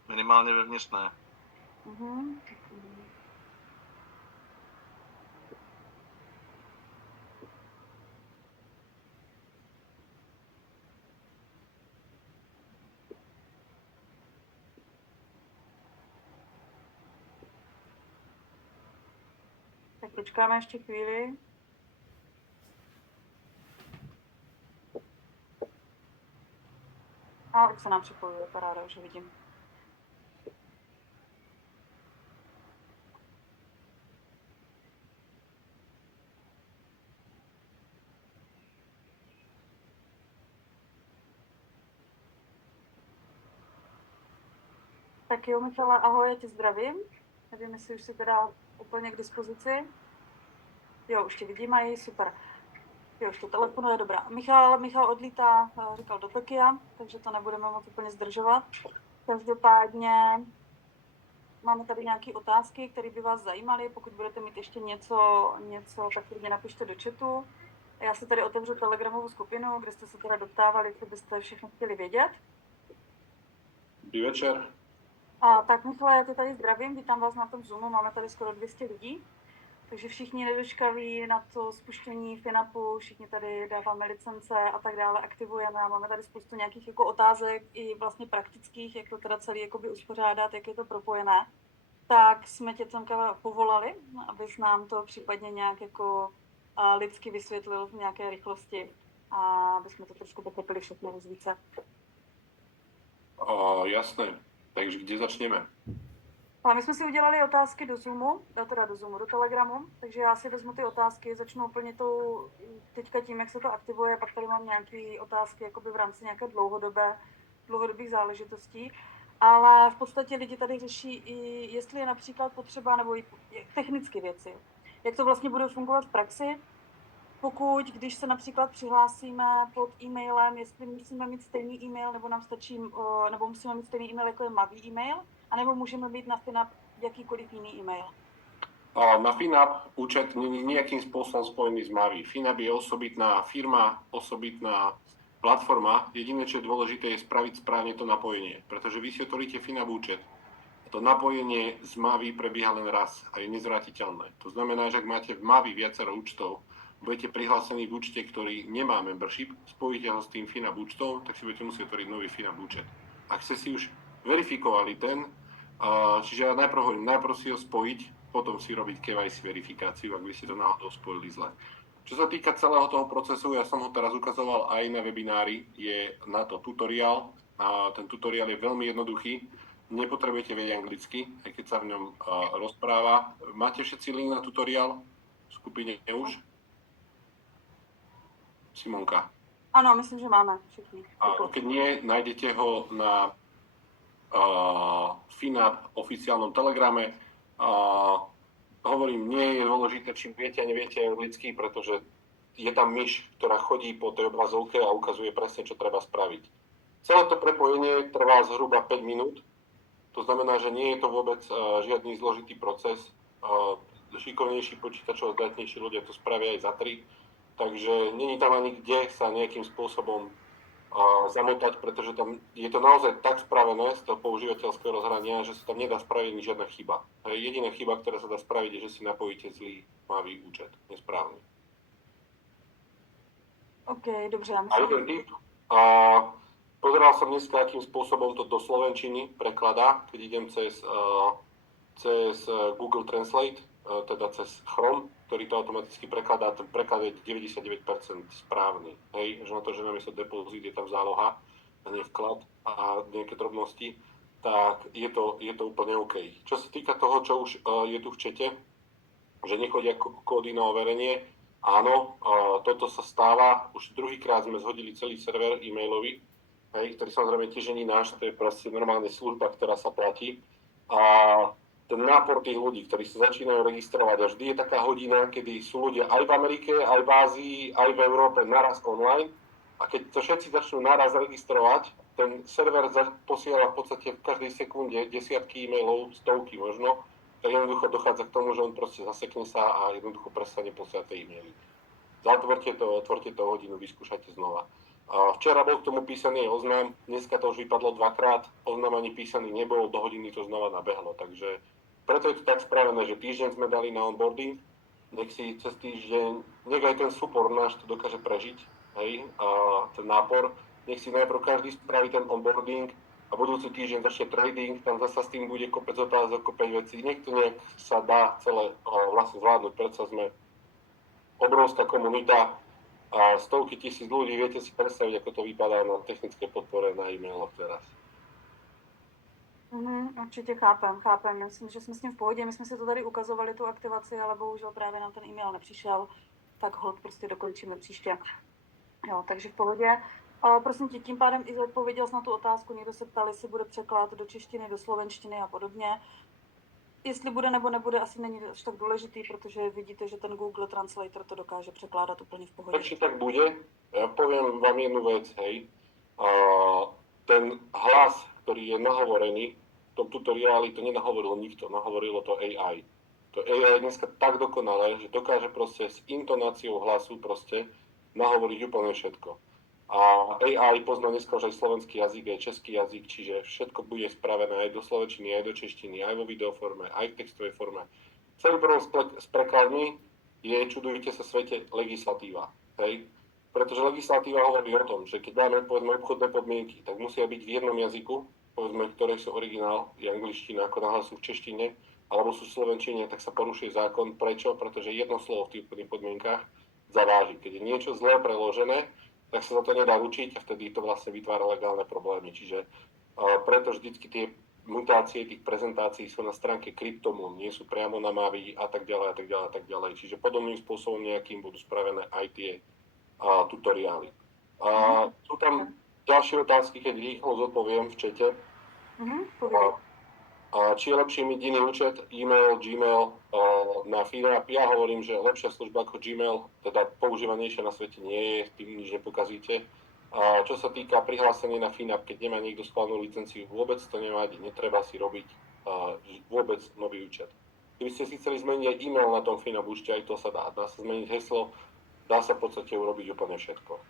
Minimálně vevnitř ne. Mhm. Tak počkáme ještě chvíli. A už se nám připojuje, paráda, už ho vidím. Tak jo, Michala, ahoj, já tě zdravím. Nevím, jestli už jsi teda úplně k dispozici. Jo, už tě vidím, Mají, super. Jo, už to telefonuje, dobrá. Michal odlítá, říkal, do Tokia, takže to nebudeme moc úplně zdržovat. Každopádně máme tady nějaké otázky, které by vás zajímaly. Pokud budete mít ještě něco, tak klidně napište do chatu. Já si tady otevřu telegramovou skupinu, kde jste se teda doptávali, co byste všechno chtěli vědět. Dobrý večer. Tak Michale, já tě tady zdravím, vítám vás na tom Zoomu, máme tady skoro 200 lidí, takže všichni nedočkaví na to spuštění FinAppu, všichni tady dáváme licence a tak dále, aktivujeme a máme tady spoustu nějakých jako otázek i vlastně praktických, jak to teda celý jakoby uspořádat, jak je to propojené. Tak jsme tě Tomka povolali, abys nám to případně nějak jako lidsky vysvětlil v nějaké rychlosti a aby jsme to trošku pochopili všechno více. Jasné. Takže kde začneme? Ale my jsme si udělali otázky do Zoomu, do Telegramu, takže já si vezmu ty otázky, začnu úplně teďka tím, jak se to aktivuje, pak tady mám nějaké otázky jakoby v rámci nějaké dlouhodobých záležitostí, ale v podstatě lidi tady řeší i, jestli je například potřeba, nebo i technické věci, jak to vlastně bude fungovat v praxi, když se například přihlásíme pod e-mailem, jestli musíme mít stejný e-mail, nebo nám stačí, nebo musíme mít stejný e-mail, jako je Mavi e-mail, anebo můžeme mít na FinApp jakýkoliv jiný e-mail. Na FinApp účet není nejakým spôsobom spojený s Mavi. FinApp je osobitná firma, osobitná platforma. Jediné, čo je dôležité, je spraviť správne to napojenie. Pretože vy si otvoríte FinApp účet. To napojenie z Mavi prebieha len raz a je nezvratiteľné. To znamená, že ak máte v Mavi viacero účtov, budete prihlásení v účte, ktorý nemá membership, spojíte ho s tým FinApp účtom, tak si budete musieť otvoriť nový FinApp účet. Ak ste si už verifikovali ten, čiže ja najprv si ho spojiť, potom si robiť KYC verifikáciu, ak by ste to náhodou spojili zle. Čo sa týka celého toho procesu, ja som ho teraz ukazoval aj na webinári, je na to tutoriál. Ten tutoriál je veľmi jednoduchý, nepotrebujete vedieť anglicky, aj keď sa v ňom rozpráva. Máte všetci link na tutoriál v skupine už? Simonka. Ano, myslím, že máme všichni. Keď nie, nájdete ho na FinApp oficiálnom telegrame. Hovorím, nie je dôležité, či viete a neviete anglicky, pretože je tam myš, ktorá chodí po tej obrazovke a ukazuje presne, čo treba spraviť. Celé to prepojenie trvá zhruba 5 minút. To znamená, že nie je to vôbec žiadny zložitý proces. Šikovnejší počítačov a zdatnejší ľudia to spravia aj za 3. Takže není tam ani kde sa nejakým spôsobom zamotať, pretože tam je to naozaj tak spravené z toho používateľského rozhrania, že sa tam nedá spraviť žiadna chyba. Jediná chyba, ktorá sa dá spraviť, je, že si napojíte zlý Mavi účet, nesprávny. OK, dobře. A jeden tip. Pozeral som dneska, akým spôsobom to do slovenčiny prekladá, keď idem cez Google Translate, teda cez Chrome, ktorý to automaticky prekladá, ten preklad je 99% správny. Hej, že na to, že namiesto depozit je tam záloha a nie vklad a nejaké drobnosti. tak je to úplne OK. Čo sa týka toho, čo už je tu v čete, že nechodia kódy na overenie, áno, toto sa stáva, už druhýkrát sme zhodili celý server e-mailový, ktorý samozrejme tiež nie náš, to je proste normálne služba, ktorá sa platí. A ten nápor tých ľudí, ktorí sa začínajú registrovať, a vždy je taká hodina, kedy sú ľudia aj v Amerike, aj v Ázii, aj v Európe naraz online. A keď to všetci začnú naraz registrovať, ten server posiela v podstate v každej sekunde desiatky e-mailov, stovky možno, tak jednoducho dochádza k tomu, že on proste zasekne sa a jednoducho prestane posielať tie e-maily. Zatvorte to, otvorte to hodinu, vyskúšajte znova. A včera bol k tomu písaný oznám, dneska to už vypadlo dvakrát, oznám ani písaný nebol, do hodiny to znova nabehlo, takže preto je to tak spravené, že týždeň sme dali na onboarding, nech si cez týždeň, nech aj ten support náš to dokáže prežiť, hej, a ten nápor, nech si najprv každý spraví ten onboarding a budúci týždeň začne trading, tam zasa s tým bude kopec otázok, kopec vecí, nech to nejak sa dá celé vlastne zvládnuť, predsa sme obrovská komunita a stovky tisíc ľudí, viete si predstaviť, ako to vypadá na technické podpore na e-mailoch teraz. Určitě chápem. Myslím, že jsme s tím v pohodě. My jsme si to tady ukazovali, tu aktivaci, ale bohužel právě nám ten e-mail nepřišel, tak hold prostě dokončíme příště. Jo, takže v pohodě. Ale prosím tě, tím pádem i odpověděl jsi na tu otázku, někdo se ptal, jestli bude překlad do češtiny, do slovenštiny a podobně. Jestli bude nebo nebude, asi není až tak důležitý, protože vidíte, že ten Google Translator to dokáže překládat úplně v pohodě. Určite tak bude. Ja poviem vám jednu vec, hej. Ten hlas, ktorý je nahovorený, v tom tutoriáli to nenahovoril nikto, nahovorilo to AI. To AI je dneska tak dokonalé, že dokáže proste s intonáciou hlasu proste nahovoriť úplne všetko. A AI pozná dneska už aj slovenský jazyk, aj český jazyk, čiže všetko bude spravené aj do slovenčiny, aj do češtiny, aj vo videoforme, aj v textovej forme. Celý problém s prekladmi je, čudujte sa svete, legislatíva. Hej? Pretože legislatíva hovorí o tom, že keď dáme povedzme obchodné podmienky, tak musia byť v jednom jazyku, povedzme, ktoré sú originál, je angličtina, ako náhle sú v češtine, alebo sú v slovenčine, tak sa porušuje zákon. Prečo? Pretože jedno slovo v tých obchodných podmienkach zaváži. Keď je niečo zle preložené, tak sa za to nedá učiť a vtedy to vlastne vytvára legálne problémy. Čiže preto vždycky tie mutácie tých prezentácií sú na stránke Cryptomoon, nie sú priamo na Mavi a tak ďalej a tak ďalej a tak ďalej. Čiže podobným spôsobom nejakým budú spravené aj tie tutoriály. Sú tam ďalšie otázky, keď rýchlo zodpoviem v čete. Či je lepšie mať iný účet, e-mail, Gmail na FinApp? Ja hovorím, že lepšia služba ako Gmail, teda používanejšia na svete nie je, tým nič nepokazíte. Čo sa týka prihlásenia na FinApp, keď nemá niekto schválenú licenciu, vôbec to nevadí, netreba si robiť vôbec nový účet. Keby ste si chceli zmeniť aj e-mail na tom FinApp účte, aj to sa dá. Dá sa zmeniť heslo, dá sa v podstate urobiť úplne všetko.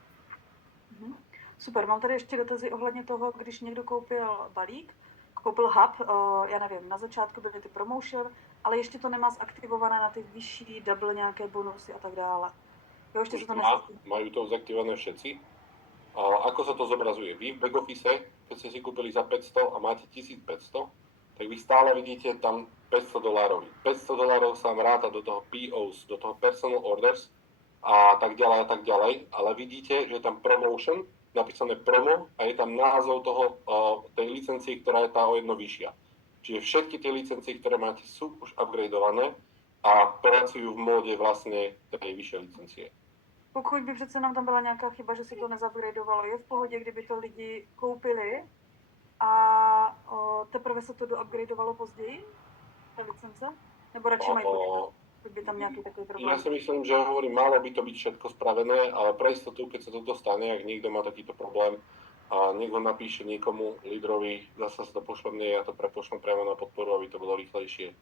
Super, mám tady ještě dotazy ohledně toho, když někdo koupil balík, koupil hub, já nevím, na začátku byly ty promotion, ale ještě to nemá zaktivované na ty vyšší double nějaké bonusy a tak dále. Jo, ještě se to Majú to zaktivované všetci. Ako sa to zobrazuje? Vy v backoffice, keď ste si kúpili za 500 a máte 1500, tak vy stále vidíte tam $500. $500 sa vám ráta do toho POs, do toho personal orders a tak ďalej, ale vidíte, že je tam promotion, napísané promo a je tam názov toho, tej licencie, ktorá je tá o jedno vyššia. Čiže všetky tie licencie, ktoré máte, sú už upgradeované a pracujú v móde vlastne tej vyššej licencie. Pokud by přece nám tam byla nějaká chyba, že si to nezupgradeovalo, je v pohodě, kdyby to lidi koupili a teprve se to doupgradeovalo později, ta licence? Nebo radši mají počkat, pokud by tam nějaký takový problém? Ja si myslím, že hovorím, malo by to byť všetko spravené, ale pre istotu, keď sa to dostane, ak niekto má takýto problém, a niekto napíše niekomu lídrovi, zase sa to pošle mne, ja to prepošlem priamo na podporu, aby to bolo rýchlejšie,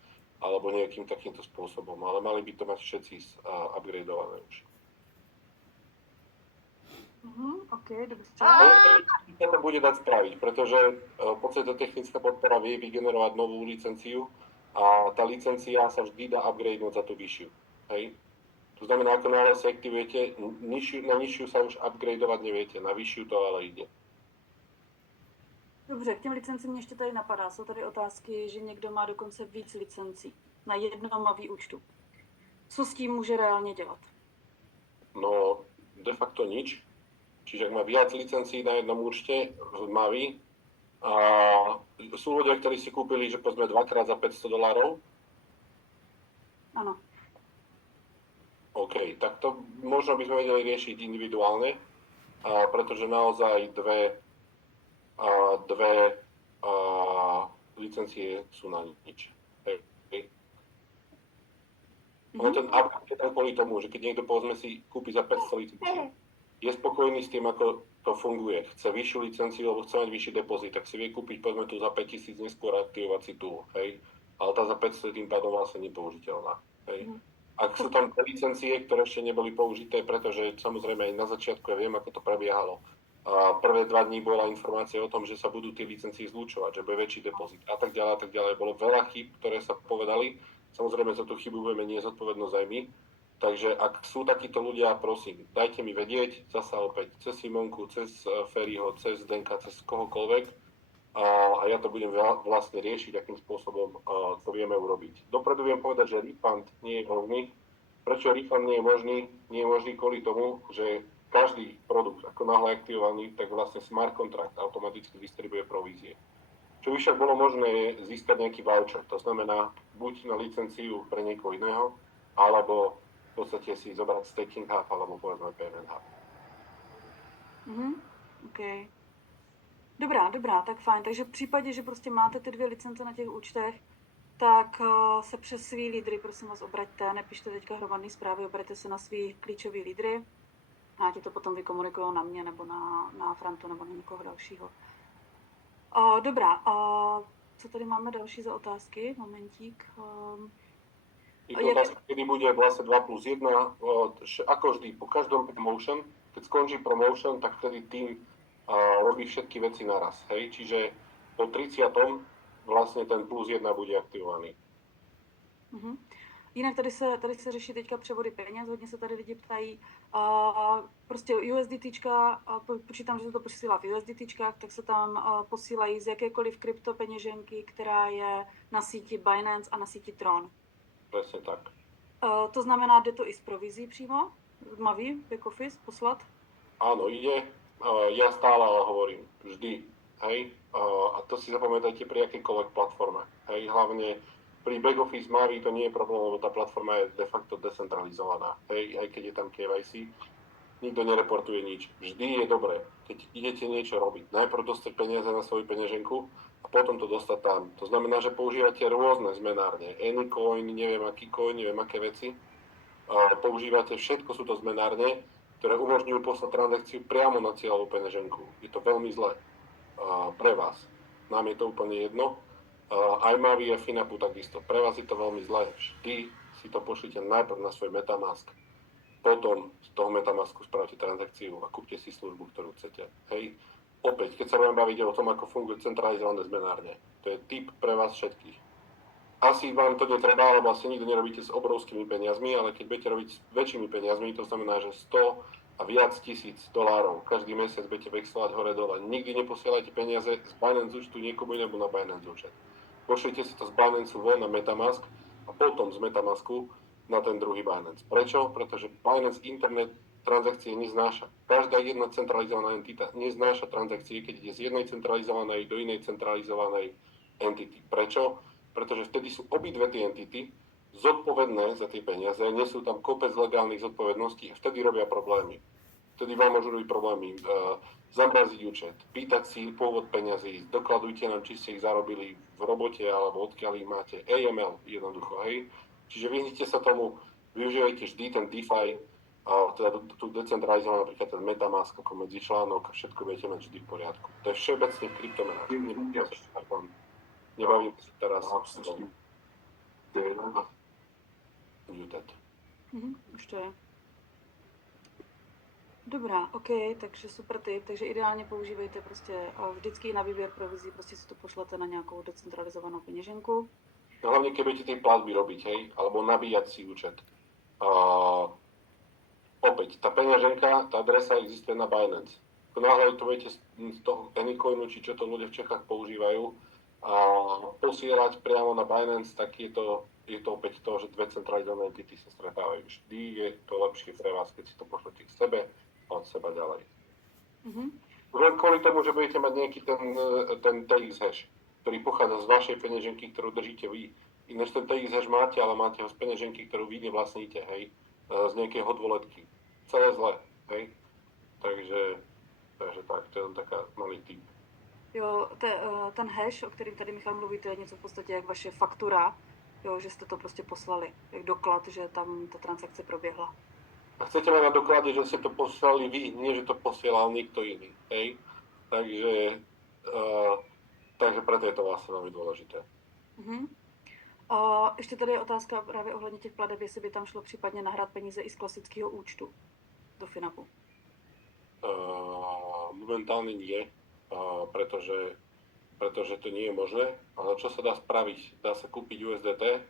alebo nejakým takýmto spôsobom, ale mali by to mať všetci upgradeované už. OK, dobře. To bude dať spraviť, pretože v podstate technická podpora vie vygenerovať novú licenciu a tá licencia sa vždy dá upgradenúť za tú vyššiu. Hej? To znamená, ako náhle si aktivujete, na nižšiu sa už upgradeovať neviete, na vyššiu to ale ide. Dobře, k těm licencím mě ještě tady napadá. Jsou tady otázky, že někdo má dokonce víc licencí na jednom Mavi účtu. Co s tím může reálně dělat? No, de facto nič. Čiže ak má viac licencií na jednom účte v Mavi, A sú ľudia, ktorí si kúpili, že povedzme dvakrát za $500. Áno. OK, tak to možno by sme vedeli riešiť individuálne, pretože naozaj dve licencie sú na nič. Hej. Ale ten upgrade je tam kvôli tomu, že keď niekto povedzme si kúpi za 500 licencií, je spokojný s tým, ako to funguje. Chce vyššiu licenciu, alebo chce mať vyšší depozit, tak si vie kúpiť povedzme tu za 5000 neskôr aktivovať si tu, hej. Ale tá za 500 je tým pádom vlastne nepoužiteľná, hej. Ak sú tam tie licencie, ktoré ešte neboli použité, pretože samozrejme aj na začiatku ja viem, ako to prebiehalo. A prvé 2 dní bola informácia o tom, že sa budú tie licencie zlúčovať, že bude väčší depozit a tak ďalej a tak ďalej. Bolo veľa chýb, ktoré sa povedali. Samozrejme za tú chybu budeme nezodpovednosť aj my. Takže ak sú takíto ľudia, prosím, dajte mi vedieť, zasa opäť, cez Simonku, cez Ferryho, cez Zdenka, cez kohokoľvek. A ja to budem vlastne riešiť, akým spôsobom to vieme urobiť. Dopredu viem povedať, že refund nie je možný. Prečo refund nie je možný? Nie je možný kvôli tomu, že každý produkt, ako náhle aktivovaný, tak vlastne smart contract automaticky distribuje provízie. Čo by však bolo možné je získať nejaký voucher. To znamená buď na licenciu pre niekoho iného, alebo v podstate si zobrať staking hub, alebo povedzme payment hub. OK. Dobrá, tak fajn. Takže v případě, že prostě máte ty 2 licence na těch účtech, tak se přes svý lídry, prosím vás, obraťte, nepište teďka hromadný zprávy, obraťte se na svý klíčový lídry a ti to potom vykomunikují na mě nebo na Frantu nebo na někoho dalšího. Dobrá, co tady máme další za otázky? Momentík. Je to otázka, kedy bude vlastne 2+1, ako vždy, po každom promotion, keď skončí promotion, tak vtedy tým robí všetky veci naraz, hej, čiže po 30. vlastne ten +1 bude aktivovaný. Jinak tady se řeší teďka převody peněz, hodně se tady lidi ptají, prostě USDTčka, počítám, že se to posílá v USDTčkách, tak se tam posílají z jakékoliv kryptopeněženky, která je na síti Binance a na síti Tron. Presne tak. To znamená, jde to i z provizí přímo? Maví back office poslat? Áno, ide. Ja stále ale hovorím, vždy, hej. A to si zapamätajte pri akejkoľvek platforme, hej. Hlavne pri back office Mavi to nie je problém, lebo tá platforma je de facto decentralizovaná, hej. Aj keď je tam KYC, nikto nereportuje nič. Vždy je dobré, keď idete niečo robiť, najprv dostať peniaze na svoju peňaženku a potom to dostať tam. To znamená, že používate rôzne zmenárne, Anycoin, neviem aký coin, neviem aké veci. Používate, všetko sú to zmenárne, ktoré umožňujú poslať transakciu priamo na cieľovú peňaženku. Je to veľmi zlé pre vás. Nám je to úplne jedno. Aj Mavi a Finapu takisto. Pre vás je to veľmi zlé. Vždy si to pošlite najprv na svoj Metamask. Potom z toho Metamasku spravte transakciu a kúpte si službu, ktorú chcete. Hej. Opäť, keď sa budeme baviť o tom, ako fungujú centralizované zmenárne, to je tip pre vás všetkých. Asi vám to netreba, lebo asi nikto nerobíte s obrovskými peniazmi, ale keď budete robiť s väčšími peniazmi, to znamená, že 100 a viac $1000 každý mesiac budete vexlovať hore-dole. Nikdy neposielajte peniaze z Binance účtu niekomu inému na Binance účet. Pošlite si to z Binance von na Metamask a potom z Metamasku na ten druhý Binance. Prečo? Pretože Binance internet transakcie neznáša. Každá jedna centralizovaná entita neznáša transakcie, keď ide z jednej centralizovanej do inej centralizovanej entity. Prečo? Pretože vtedy sú obidve tie entity zodpovedné za tie peniaze, nesú tam kopec legálnych zodpovedností a vtedy robia problémy. Vtedy vám môžu robiť problémy. Zamraziť účet, pýtať si pôvod peňazí, dokladujte nám, či ste ich zarobili v robote alebo odkiaľ ich máte. AML jednoducho, hej. Čiže vyhnite sa tomu, využívajte vždy ten DeFi, teda tú decentralizovanú, napríklad ten Metamask ako medzičlánok a všetko budete mať vždy v poriadku. To je všeobecne v kryptomenách. Nebavím sa teraz muted. Už to je. Dobrá, OK, takže super tip. Takže ideálně používejte prostě vždycky na výběr provizí, prostě si to pošlete na nějakou decentralizovanou peněženku. No, hlavne keď budete tie platby robiť, hej, alebo nabíjať si účet. Opäť, tá peňaženka, tá adresa existuje na Binance. Ako náhle to budete z toho Anycoinu, či čo to ľudia v Čechách používajú, a posielať priamo na Binance, tak je to opäť to, že dve centralizované entity sa stretávajú. Vždy je to lepšie pre vás, keď si to pošlete k sebe a od seba ďalej. Len kvôli tomu, že budete mať nejaký ten TX hash, ktorý pochádza z vašej peňaženky, ktorú držíte vy. Ináč ten TX hash máte, ale máte ho z peňaženky, ktorú vy nevlastníte, hej, z nejakej hot-walletky. Celé zle, hej. Takže tak, to je len taká malý tip. Jo, ten hash, o kterým tady Michal mluví, to je něco v podstatě jak vaše faktura, jo, že jste to prostě poslali, jak doklad, že tam ta transakce proběhla. A chcete mať na doklade, že ste to poslali vy, nie že to posielal niekto iný, hej? Takže preto je to vlastne veľmi dôležité. Mhm. Ještě tady je otázka právě ohledně těch plateb, jestli by tam šlo případně nahrát peníze i z klasického účtu do Finapu. Momentálne nie, pretože to nie je možné, ale čo sa dá spraviť? Dá sa kúpiť USDT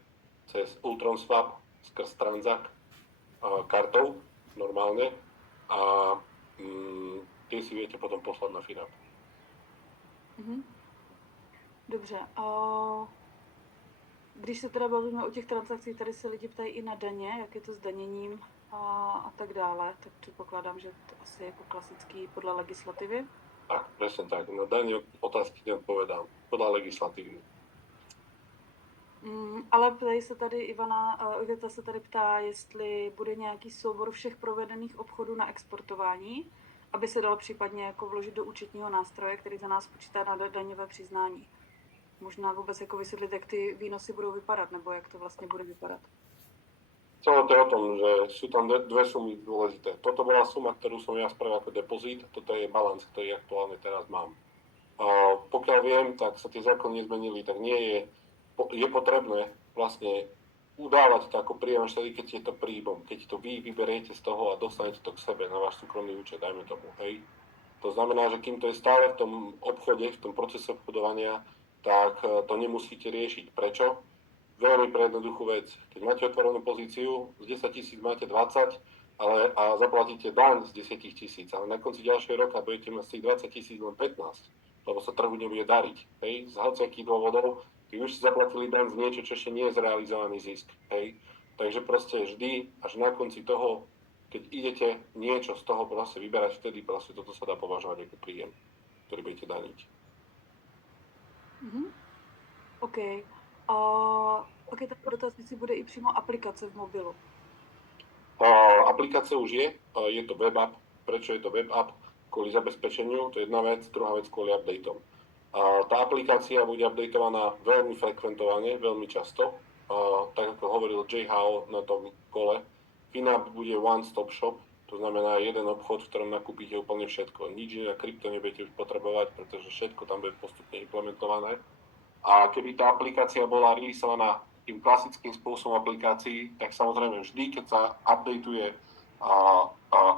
cez Ultron Swap skrz Transact kartou normálne a tie si viete potom poslať na Finap. Mhm. Dobře. Když se teda bavíme o těch transakcích, tady se lidi ptají i na daně, jak je to s daněním a tak dále, tak předpokládám, že to asi jako klasický podle legislativy. Tak, presne tak. Na daní otázky neodpovedám. Podľa legislatívy. Ale ptají se tady Iveta se tady ptá, jestli bude nějaký soubor všech provedených obchodů na exportování, aby se dal případně jako vložit do účetního nástroje, který za nás počítá na daňové přiznání. Možná vůbec jako vysvětlit, jak ty výnosy budou vypadat, nebo jak to vlastně bude vypadat. Celé to je o tom, že sú tam dve sumy dôležité. Toto bola suma, ktorú som ja spravil ako depozit, toto je balans, ktorý aktuálne teraz mám. Pokiaľ viem, tak sa tie zákony nezmenili, tak je potrebné vlastne udávať to ako príjem vtedy, keď je to príjmom. Keď to vy vyberiete z toho a dostanete to k sebe na váš súkromný účet, dajme tomu, hej. To znamená, že kým to je stále v tom obchode, v tom procese obchodovania, tak to nemusíte riešiť. Prečo? Veľmi pre jednoduchú vec. Keď máte otvorenú pozíciu, z 10 000 máte 20, a zaplatíte daň z 10 000, ale na konci ďalšieho roka budete mať z tých 20 000 len 15, lebo sa trhu nebude dariť. Hej? Z hociakých dôvodov, vy už si zaplatili daň z niečo, čo ešte nie je zrealizovaný zisk. Hej? Takže proste vždy, až na konci toho, keď idete niečo z toho proste vyberať, vtedy proste toto sa dá považovať ako príjem, ktorý budete daniť. Mhm. OK. OK, tak dotaz, jestli bude i přímo aplikace v mobilu. Aplikácia už je to web app. Prečo je to web app? Kvôli zabezpečeniu, to je jedna vec, druhá vec kvôli updateom. Tá aplikácia bude updateovaná veľmi frekventovane, veľmi často. Tak ako hovoril Jay Howe na tom kole, Finap bude one-stop shop, to znamená jeden obchod, v ktorom nakúpite úplne všetko. Nič iné krypto nebudete už potrebovať, pretože všetko tam bude postupne implementované. A keby tá aplikácia bola releaseovaná tým klasickým spôsobom aplikácií, tak samozrejme vždy, keď sa updateuje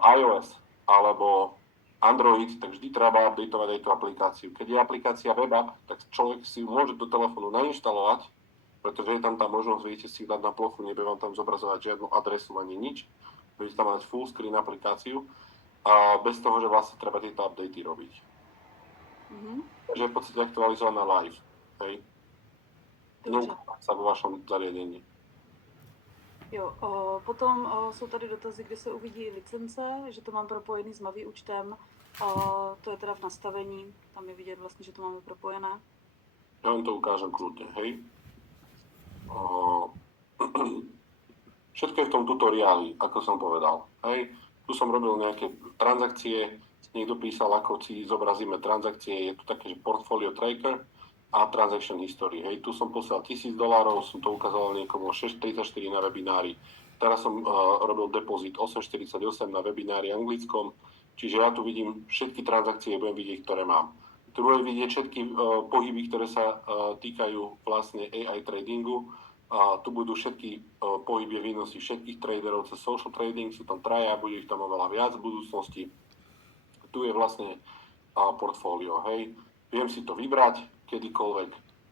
iOS alebo Android, tak vždy treba updateovať aj tú aplikáciu. Keď je aplikácia web app, tak človek si ju môže do telefónu nainštalovať, pretože je tam tá možnosť, viete si dať na plochu, nebude vám tam zobrazovať žiadnu adresu ani nič. Budete tam mať full screen aplikáciu a bez toho, že vlastne treba tieto updaty robiť. Mhm. Takže je v podstate aktualizovaná live. Hej. Sa vo vašom zariadení. Jo, potom jsou tady dotazy, kde se uvidí licence, že to mám propojený s Mavi účtem. To je teda v nastavení, tam je vidět vlastně, že to máme propojené. Ja vám to ukážem kľudne, hej. Všetko je v tom tutoriáli, ako som povedal, hej. Tu som robil nejaké transakcie, niekto písal, ako si zobrazíme transakcie, je tu také, že portfolio tracker a transaction history, hej. Tu som poslal $1000, som to ukázal niekomu 6.34 na webinári. Teraz som robil depozit 8.48 na webinári anglickom, čiže ja tu vidím všetky transakcie, budem vidieť, ktoré mám. Tu budem vidieť všetky pohyby, ktoré sa týkajú vlastne AI tradingu. Tu budú všetky pohyby výnosy všetkých traderov cez social trading, sú tam traja, bude ich tam oveľa viac v budúcnosti. Tu je vlastne portfólio, hej. Viem si to vybrať kedykoľvek,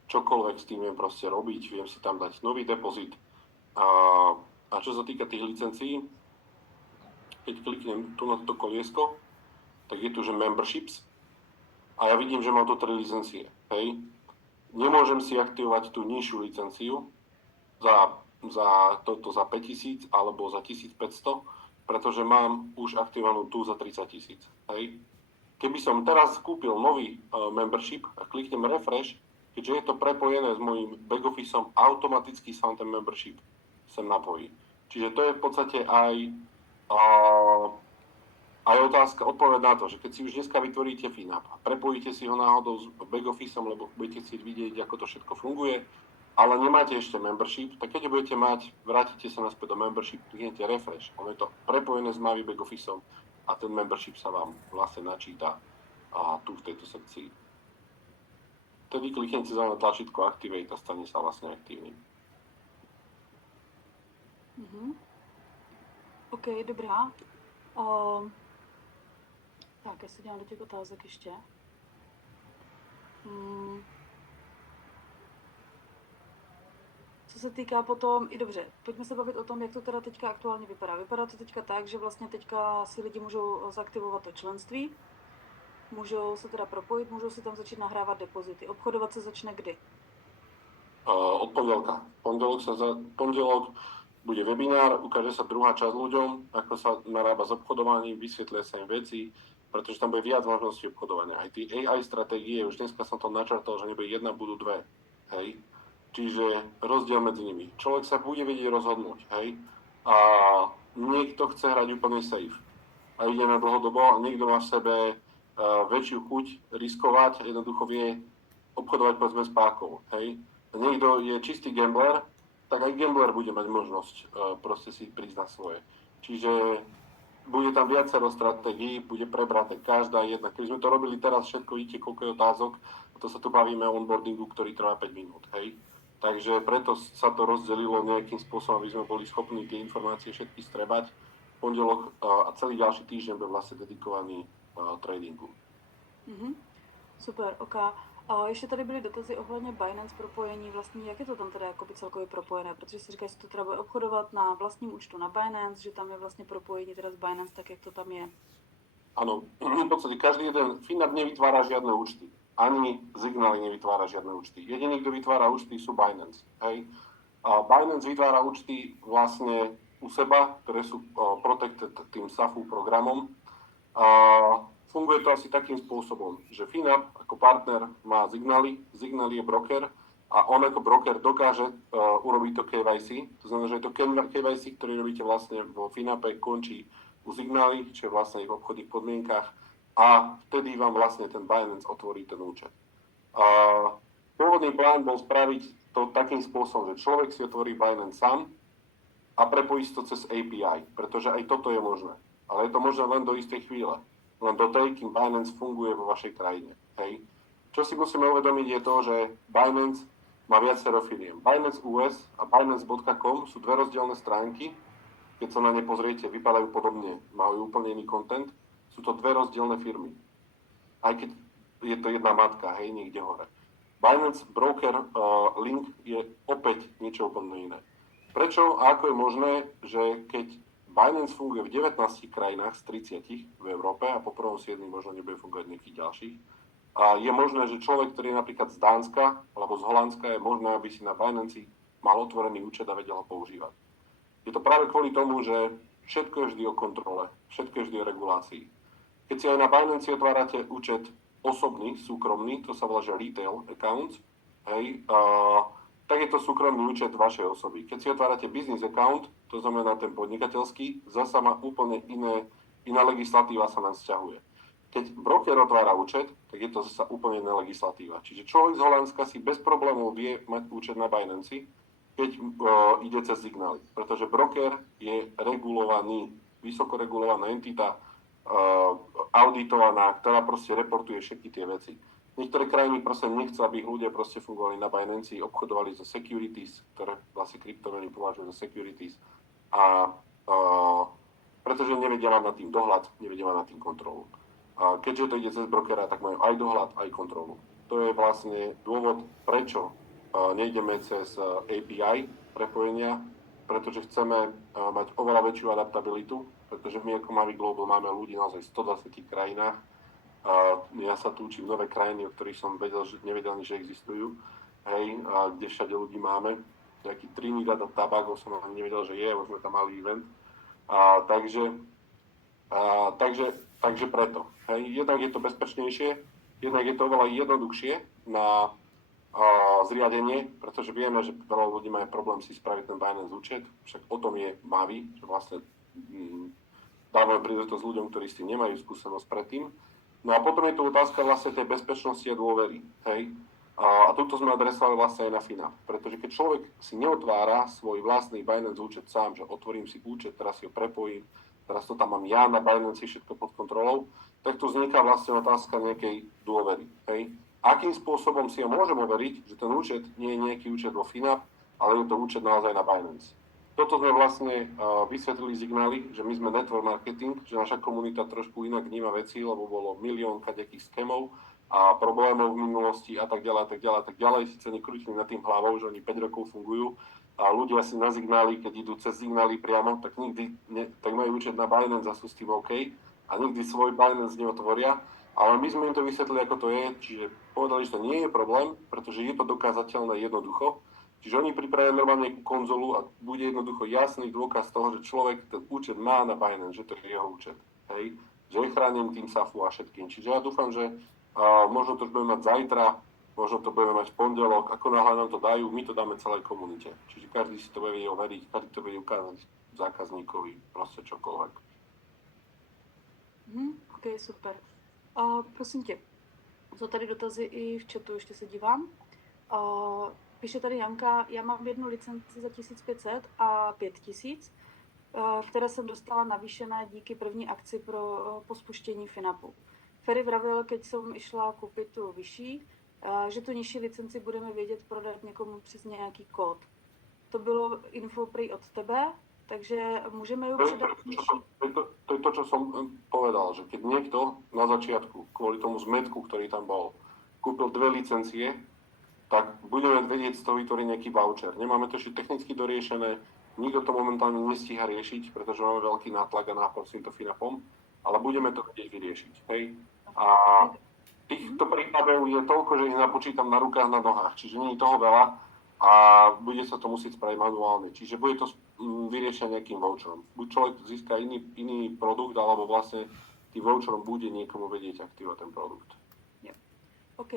čokoľvek s tým viem proste robiť, viem si tam dať nový depozit. A čo sa týka tých licencií, keď kliknem tu na to koliesko, tak je tu, že memberships a ja vidím, že mám tu 3 licencie, hej. Nemôžem si aktivovať tú nižšiu licenciu za 5000 alebo za 1500, pretože mám už aktivovanú tú za 30 000, hej. keby som teraz kúpil nový membership a kliknem refresh, keďže je to prepojené s mojím backofficeom, automaticky sa ten membership sem napojí. Čiže to je v podstate aj otázka, odpoveď na to, že keď si už dneska vytvoríte FinApp a prepojíte si ho náhodou s backofficeom, lebo budete chcieť vidieť, ako to všetko funguje, ale nemáte ešte membership, tak keď budete mať, vrátite sa naspäť do membership, kliknete refresh, ono je to prepojené s Mavi backofficeom a ten membership sa vám vlastne načíta tu v tejto sekcii. Vtedy kliknete za tlačítko Activate a stane sa vlastne aktívnym. OK, dobrá. Tak, já se dívám do těch otázek ještě. Co se týká potom, i dobře, pojďme se bavit o tom, jak to teda teďka aktuálně vypadá. Vypadá to teďka tak, že vlastně teďka si lidi můžou zaktivovat to členství, můžou se teda propojit, můžou si tam začít nahrávat depozity. Obchodovat se začne kdy? Od pondelka. Pondelok bude webinár, ukáže sa druhá časť ľuďom, ako sa narába s obchodovaním, vysvetlia sa im veci, pretože tam bude viac možností obchodovania. Aj tie AI stratégie, už dneska som to načrtol, že nebude jedna, budú dve. Hej. Čiže rozdiel medzi nimi. Človek sa bude vedieť rozhodnúť. Hej. A niekto chce hrať úplne safe a ide na dlhodobo a niekto má v sebe väčšiu chuť riskovať, jednoducho vie obchodovať povedzme s pákou. Hej. Niekto je čistý gambler, tak aj gambler bude mať možnosť proste si priznať svoje. Čiže bude tam viacero stratégií, bude prebraté každá jedna. Keby sme to robili teraz, všetko vidíte, koľko je otázok, a to sa tu bavíme o onboardingu, ktorý trvá 5 minút. Hej. Takže preto sa to rozdelilo nejakým spôsobom, aby sme boli schopní tie informácie všetky strebať. Pondelok a celý ďalší týždeň bude vlastne dedikovaný tradingu. Super, OK. A ještě tady byly dotazy ohledně Binance propojení, vlastně jak je to tam teda jakoby celkově propojené, protože si říkáš, že to teda bude obchodovat na vlastním účtu na Binance, že tam je vlastně propojení teda z Binance, tak jak to tam je. Áno, v podstate každý jeden FinApp nevytvára žiadne účty. Ani Signal nevytvára žiadne účty. Jediný, kto vytvára účty, sú Binance. Hej. A Binance vytvára účty vlastne u seba, ktoré sú protected tým SAFU programom. Funguje to asi takým spôsobom, že FinApp ako partner má Signaly, Signal je broker a on ako broker dokáže urobiť to KYC. To znamená, že je to KYC, ktorý robíte vlastne vo FinAppe, končí u Signaly, čo je vlastne v obchodných podmienkach a vtedy vám vlastne ten Binance otvorí ten účet. Pôvodný plán bol spraviť to takým spôsobom, že človek si otvorí Binance sám a prepojí si to cez API, pretože aj toto je možné. Ale je to možné len do istej chvíle. Len do tej, kým Binance funguje vo vašej krajine. Hej. Čo si musíme uvedomiť je to, že Binance má viacero firiem. Binance US a Binance.com sú dve rozdielne stránky. Keď sa na ne pozriete, vypadajú podobne, majú úplne iný content. Sú to dve rozdielne firmy. Aj keď je to jedna matka, hej, niekde hore. Binance Broker Link je opäť niečo úplne iné. Prečo a ako je možné, že keď Binance funguje v 19 krajinách z 30 v Európe a po 1.7. možno nebude fungovať nejakých ďalších. A je možné, že človek, ktorý je napríklad z Dánska alebo z Holandska, je možné, aby si na Binance mal otvorený účet a vedel ho používať. Je to práve kvôli tomu, že všetko je vždy o kontrole, všetko je vždy o regulácii. Keď si aj na Binance otvárate účet osobný, súkromný, to sa volá, že retail accounts, hej, tak je to súkromný účet vašej osoby. Keď si otvárate business account, to znamená ten podnikateľský, zasa má úplne iná legislatíva sa nám vzťahuje. Keď broker otvára účet, tak je to zasa úplne iná legislatíva. Čiže človek z Holandska si bez problémov vie mať účet na Binance, keď ide cez signály. Pretože broker je regulovaný, vysoko regulovaná entita, auditovaná, ktorá proste reportuje všetky tie veci. Niektoré krajiny proste nechcú, aby ich ľudia proste fungovali na Binance, obchodovali so securities, ktoré vlastne kryptomeny považujú za securities. Pretože nevedia mať nad tým dohľad, nevedia mať nad tým kontrolu. A keďže to ide cez brokera, tak majú aj dohľad, aj kontrolu. To je vlastne dôvod, prečo nejdeme cez API prepojenia, pretože chceme mať oveľa väčšiu adaptabilitu, pretože my ako Mavi Global máme ľudí naozaj v 120 krajinách. Ja sa tu učím nové krajiny, o ktorých som nevedel, že existujú, hej, kde všade ľudí máme. Nejaký Trinidad a Tobago som ani nevedel, že je, už sme tam mali event. Takže preto. Hej. Jednak je to bezpečnejšie, jednak je to oveľa jednoduchšie na zriadenie, pretože vieme, že veľa ľudí má problém si spraviť ten Binance účet, však o tom je Mavi, že vlastne dávame príležitosť ľuďom, ktorí s tým nemajú skúsenosť predtým. No a potom je tu otázka vlastne tej bezpečnosti a dôvery. Hej? A tuto sme adresovali vlastne aj na FINAB, pretože keď človek si neotvára svoj vlastný Binance účet sám, že otvorím si účet, teraz si ho prepojím, teraz to tam mám ja na Binance, všetko pod kontrolou, tak tu vzniká vlastne otázka nejakej dôvery. Hej? Akým spôsobom si ho môžem overiť, že ten účet nie je nejaký účet vo FINAB, ale je to účet naozaj na Binance. Toto sme vlastne vysvetlili signály, že my sme network marketing, že naša komunita trošku inak vníma veci, lebo bolo milión kadejakých skémov a problémov v minulosti a tak ďalej, a tak ďalej, a tak ďalej. Sice nekrútili nad tým hlavou, že oni 5 rokov fungujú a ľudia si na signály, keď idú cez signály priamo, tak nikdy tak majú účet na Binance a sú s tým OK a nikdy svoj Binance neotvoria. Ale my sme im to vysvetlili, ako to je, čiže povedali, že to nie je problém, pretože je to dokázateľné jednoducho. Čiže oni pripravia normálne nejakú konzolu a bude jednoducho jasný dôkaz toho, že človek ten účet má na Binance, že to je jeho účet. Hej? Že je chránený tým SAFU a všetkým. Čiže ja dúfam, že možno to už budeme mať zajtra, možno to budeme mať v pondelok, ako náhle nám to dajú, my to dáme celej komunite. Čiže každý si to vie overiť, každý to vie ukázať zákazníkovi, proste čokoľvek. OK, super. Prosím tě, jsou tady dotazy i v chatu, ještě se dívám. Píše tady Janka, já mám jednu licenci za 1500 a 5000, které jsem dostala navýšené díky první akci po spuštění FINAPu. Ferry vravil, keď jsem išla koupit tu vyšší, že tu nižší licenci budeme vědět prodat někomu přes nějaký kód. To bylo info prý od tebe, takže môžeme ju pridať nižší. To je to, čo som povedal, že keď niekto na začiatku, kvôli tomu zmetku, ktorý tam bol, kúpil 2 licencie, tak budeme vedieť z toho vytvoriť nejaký voucher. Nemáme to ešte technicky doriešené, nikto to momentálne nestíha riešiť, pretože máme veľký nátlak a nápor s týmto FINAPom, ale budeme to vedieť vyriešiť. Hej? A týchto prípadov je toľko, že ich napočítam na rukách, na nohách, čiže nie je toho veľa a bude sa to musieť spraviť manuálne. Čiže bude to vyriešené nejakým voucherom. Buď človek získa iný produkt, alebo vlastne tým voucherom bude niekomu vedieť aktivovať ten produkt. Jo. OK.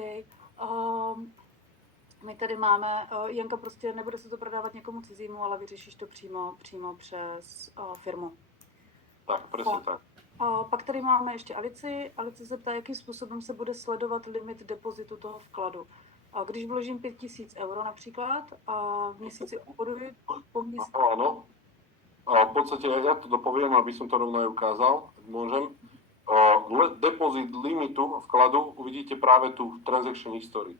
My tady máme, Janka prostě nebude se to prodávat někomu cizímu, ale vyřešíš to přímo přes firmu. Tak, presne tak. Pak tady máme ještě Alici. Alice se ptá, jakým způsobem se bude sledovat limit depozitu toho vkladu. Když vložím 5000 euro například a v měsíci obchoduji po měsíci... Áno. V podstate ja to dopoviem, aby som to rovno aj ukázal, ak môžem. Depozit limitu vkladu uvidíte práve tu v transaction history.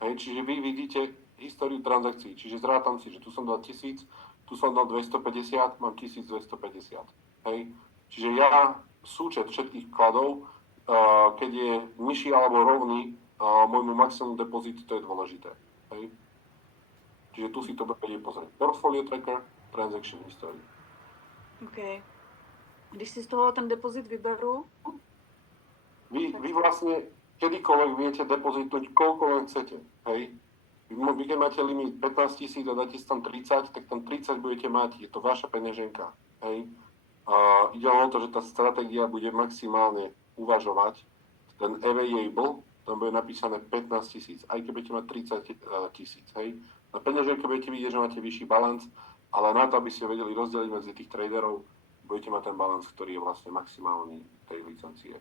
Hej, čiže vy vidíte históriu transakcií, čiže zrátam si, že tu som dal 1000, tu som dal 250, mám 1250. Hej. Čiže ja súčet všetkých vkladov, keď je nižší alebo rovný môjmu maximum depozitu, to je dôležité. Hej. Čiže tu si to bude pozrieť. Portfolio tracker, transaction history. OK. Když si z toho ten depozit vyberu... Vy vlastne kedykoľvek viete depozitnúť koľko len chcete. Hej. Vy keď máte limit 15 000 a dáte si tam 30, tak tam 30 budete mať, je to vaša peňaženka. Hej. Ide o to, že tá stratégia bude maximálne uvažovať. Ten available, tam bude napísané 15 000, aj keď budete mať 30 000. Hej. Na peňaženke budete vidieť, že máte vyšší balans, ale na to, aby ste vedeli rozdeliť medzi tých traderov, budete mať ten balans, ktorý je vlastne maximálny tej licencie.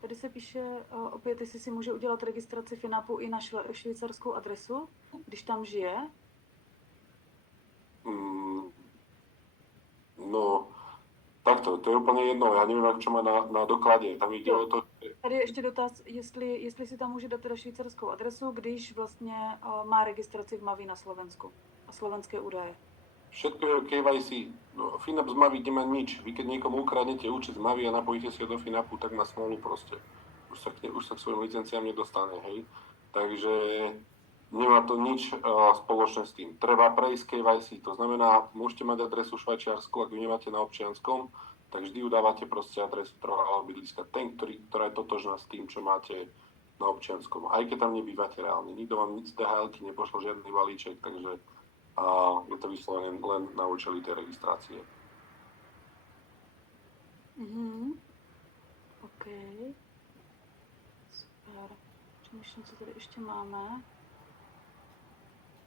Tady se píše opět, jestli si může udělat registraci FINAPu i na švýcarskou adresu, když tam žije. No, takto, to je úplně jedno, já nevím, jak čo má na dokladě, tam jde o to... Tady je ještě dotaz, jestli si tam může dát teda švýcarskou adresu, když vlastně má registraci v Mavi na Slovensku a slovenské údaje. Všetko je KYC. No, FINAP z Mavi nemá nič. Vy keď niekomu ukradnete účet z Mavi a napojíte si ho do FINAPu, tak na smolu proste. Už sa k svojim licenciám nedostane, hej. Takže nemá to nič spoločné s tým. Treba prejsť KYC, to znamená, môžete mať adresu v Švajčiarsku, ak ju nemáte na občianskom, tak vždy udávate proste adresu trvalého bydliska. Ktorá je totožná s tým, čo máte na občianskom. Aj keď tam nebývate reálne. Nikto vám nic z DHL-ky nepošlo, žiadny balíček, takže je to vyslovené len na účely tej registrácie. Mhm. OK. Super. Přemýšlím, co tady ještě máme.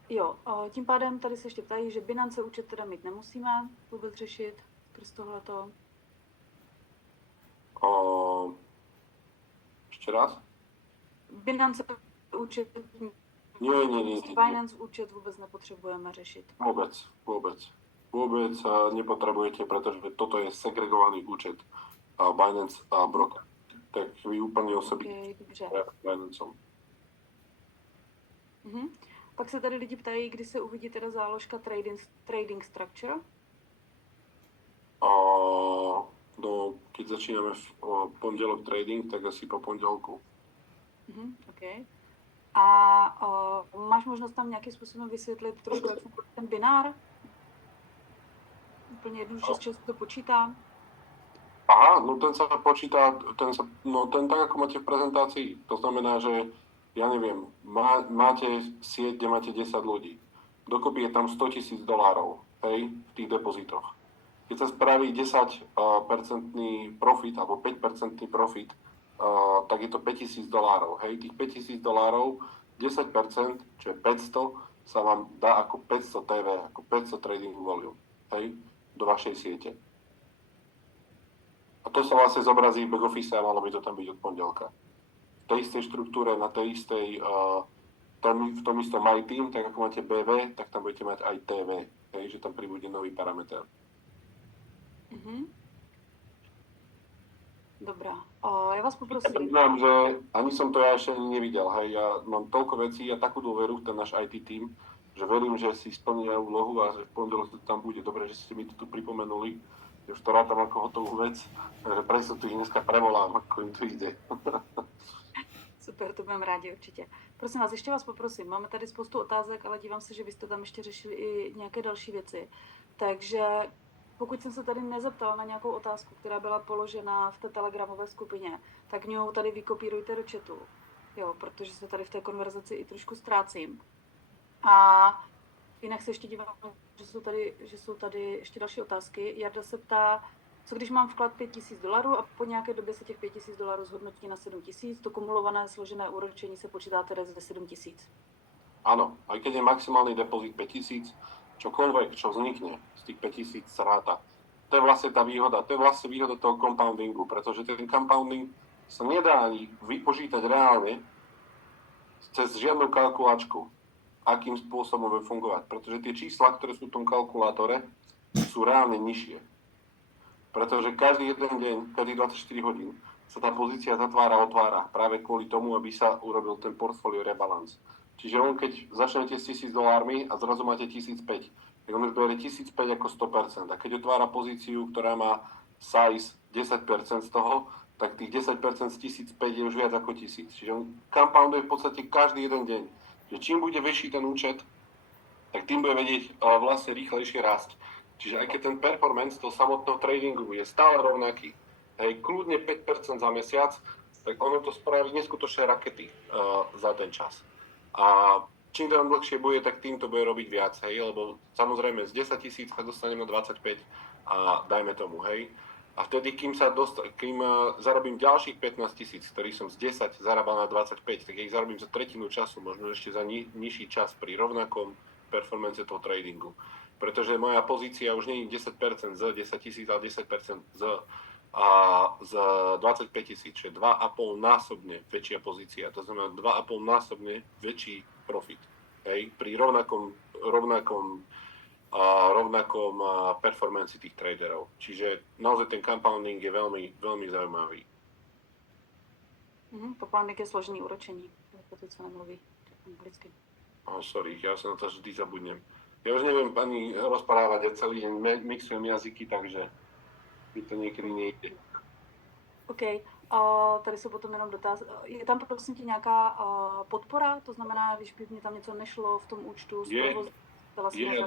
Jo, tím pádem tady se ještě ptají, že Binance účet teda mít nemusíme vůbec řešit skrz tohleto. Ešte raz? Binance účet, Nie. Binance účet vůbec nepotřebujeme řešit. Vôbec nepotrebujete, pretože toto je segregovaný účet Binance a broker. Tak vy úplne osobitne OK, dobře. Binanceom. Mhm. Pak se tady lidi ptají, kdy se uvidí teda záložka trading structure. No, keď začíname v pondelok trading, tak asi po pondelku. Mhm, OK. A máš možnost tam nějakým způsobem vysvětlit trošku, jak funguje ten binár? Úplně jednoduše, z čeho se to počítá? Aha, no ten sa počíta, ten tak ako máte v prezentácii. To znamená, že ja neviem, máte sieť, kde máte 10 ľudí. Dokopy je tam $100,000, hej, v tých depozitoch. Keď sa spraví 10% profit alebo 5% profit, tak je to $5,000, hej. Tých $5,000, 10%, čo je 500, sa vám dá ako 500 TV, ako 500 trading volume, hej, do vašej siete. A to sa vlastne zobrazí v back-office a malo by to tam byť od pondelka. V tej istej štruktúre, na tej istej, v tom istom My Team, tak ako máte BV, tak tam budete mať aj TV, hej, že tam pribude nový parameter. Mhm. Dobrá. Ja vás poprosím. Priznám, že ani som to ja ešte ani nevidel, hej, ja mám toľko vecí a takú dôveru v ten náš IT team, že verím, že si splnia úlohu a že v pondelok to tam bude. Dobre, že ste mi to tu pripomenuli, že už to rátam ako hotovú vec, takže preto tu ich dneska prevolám, ako im to ide. Super, to budeme rádi určitě. Prosím vás, ještě vás poprosím, máme tady spoustu otázek, ale dívám se, že byste tam ještě řešili i nějaké další věci. Takže pokud jsem se tady nezeptala na nějakou otázku, která byla položena v té telegramové skupině, tak mě ho tady vykopírujte do chatu, jo, protože se tady v té konverzaci i trošku ztrácím. A jinak se ještě dívám, že jsou tady ještě další otázky. Jarda se ptá, co když mám vklad $5,000 a po nějaké době se těch $5,000 zhodnotí na 7,000, to kumulované složené úročení se počítá teda ze 7,000. Áno, aj keď je maximálny depozit 5,000, čokoľvek, čo vznikne z tých 5,000 sa ráta. To je vlastne tá výhoda, to je vlastne výhoda toho compoundingu, pretože ten compounding sa nedá ani vypočítať reálne cez žiadnu kalkulačku, akým spôsobom bude fungovať, pretože tie čísla, ktoré sú v tom kalkulátore, sú reálne nižšie. Pretože každý jeden deň, každých 24 hodín sa tá pozícia zatvára a otvára práve kvôli tomu, aby sa urobil ten portfolio rebalance. Čiže on, keď začnete s $1,000 a zrazu máte 1,500, tak on už berie 1,500 ako 100%. A keď otvára pozíciu, ktorá má size 10% z toho, tak tých 10% z 1,500 je už viac ako 1,000. Čiže on compounduje v podstate každý jeden deň. Že čím bude vyšší ten účet, tak tým bude vedieť vlastne rýchlejšie rásť. Čiže aj keď ten performance toho samotného tradingu je stále rovnaký, hej, kľudne 5% za mesiac, tak ono to spraví neskutočné rakety za ten čas. A čím to dlhšie bude, tak tým to bude robiť viac, hej, lebo samozrejme z 10,000 sa dostanem na 25 a dajme tomu, hej. A vtedy, kým zarobím ďalších 15,000, ktorých som z 10 zarábal na 25, tak ich zarobím za tretinu času, možno ešte za nižší čas pri rovnakom performance toho tradingu. Pretože moja pozícia už nie je 10% z 10,000, ale 10% z 25,000, čiže 2,5 násobne väčšia pozícia. To znamená 2,5 násobne väčší profit. Hej, pri rovnakom performance tých traderov. Čiže naozaj ten compounding je veľmi, veľmi zaujímavý. Compounding je složený úročení. To teď sa nemluví anglicky. Sorry, ja sa na to vždy zabudnem. Ja už neviem ani rozprávať, ja celý deň mixujem jazyky, takže mi to niekedy nejde. OK, tady jsou potom jenom dotaz. Je tam prosím ti nějaká podpora? To znamená, když by mě tam něco nešlo v tom účtu, je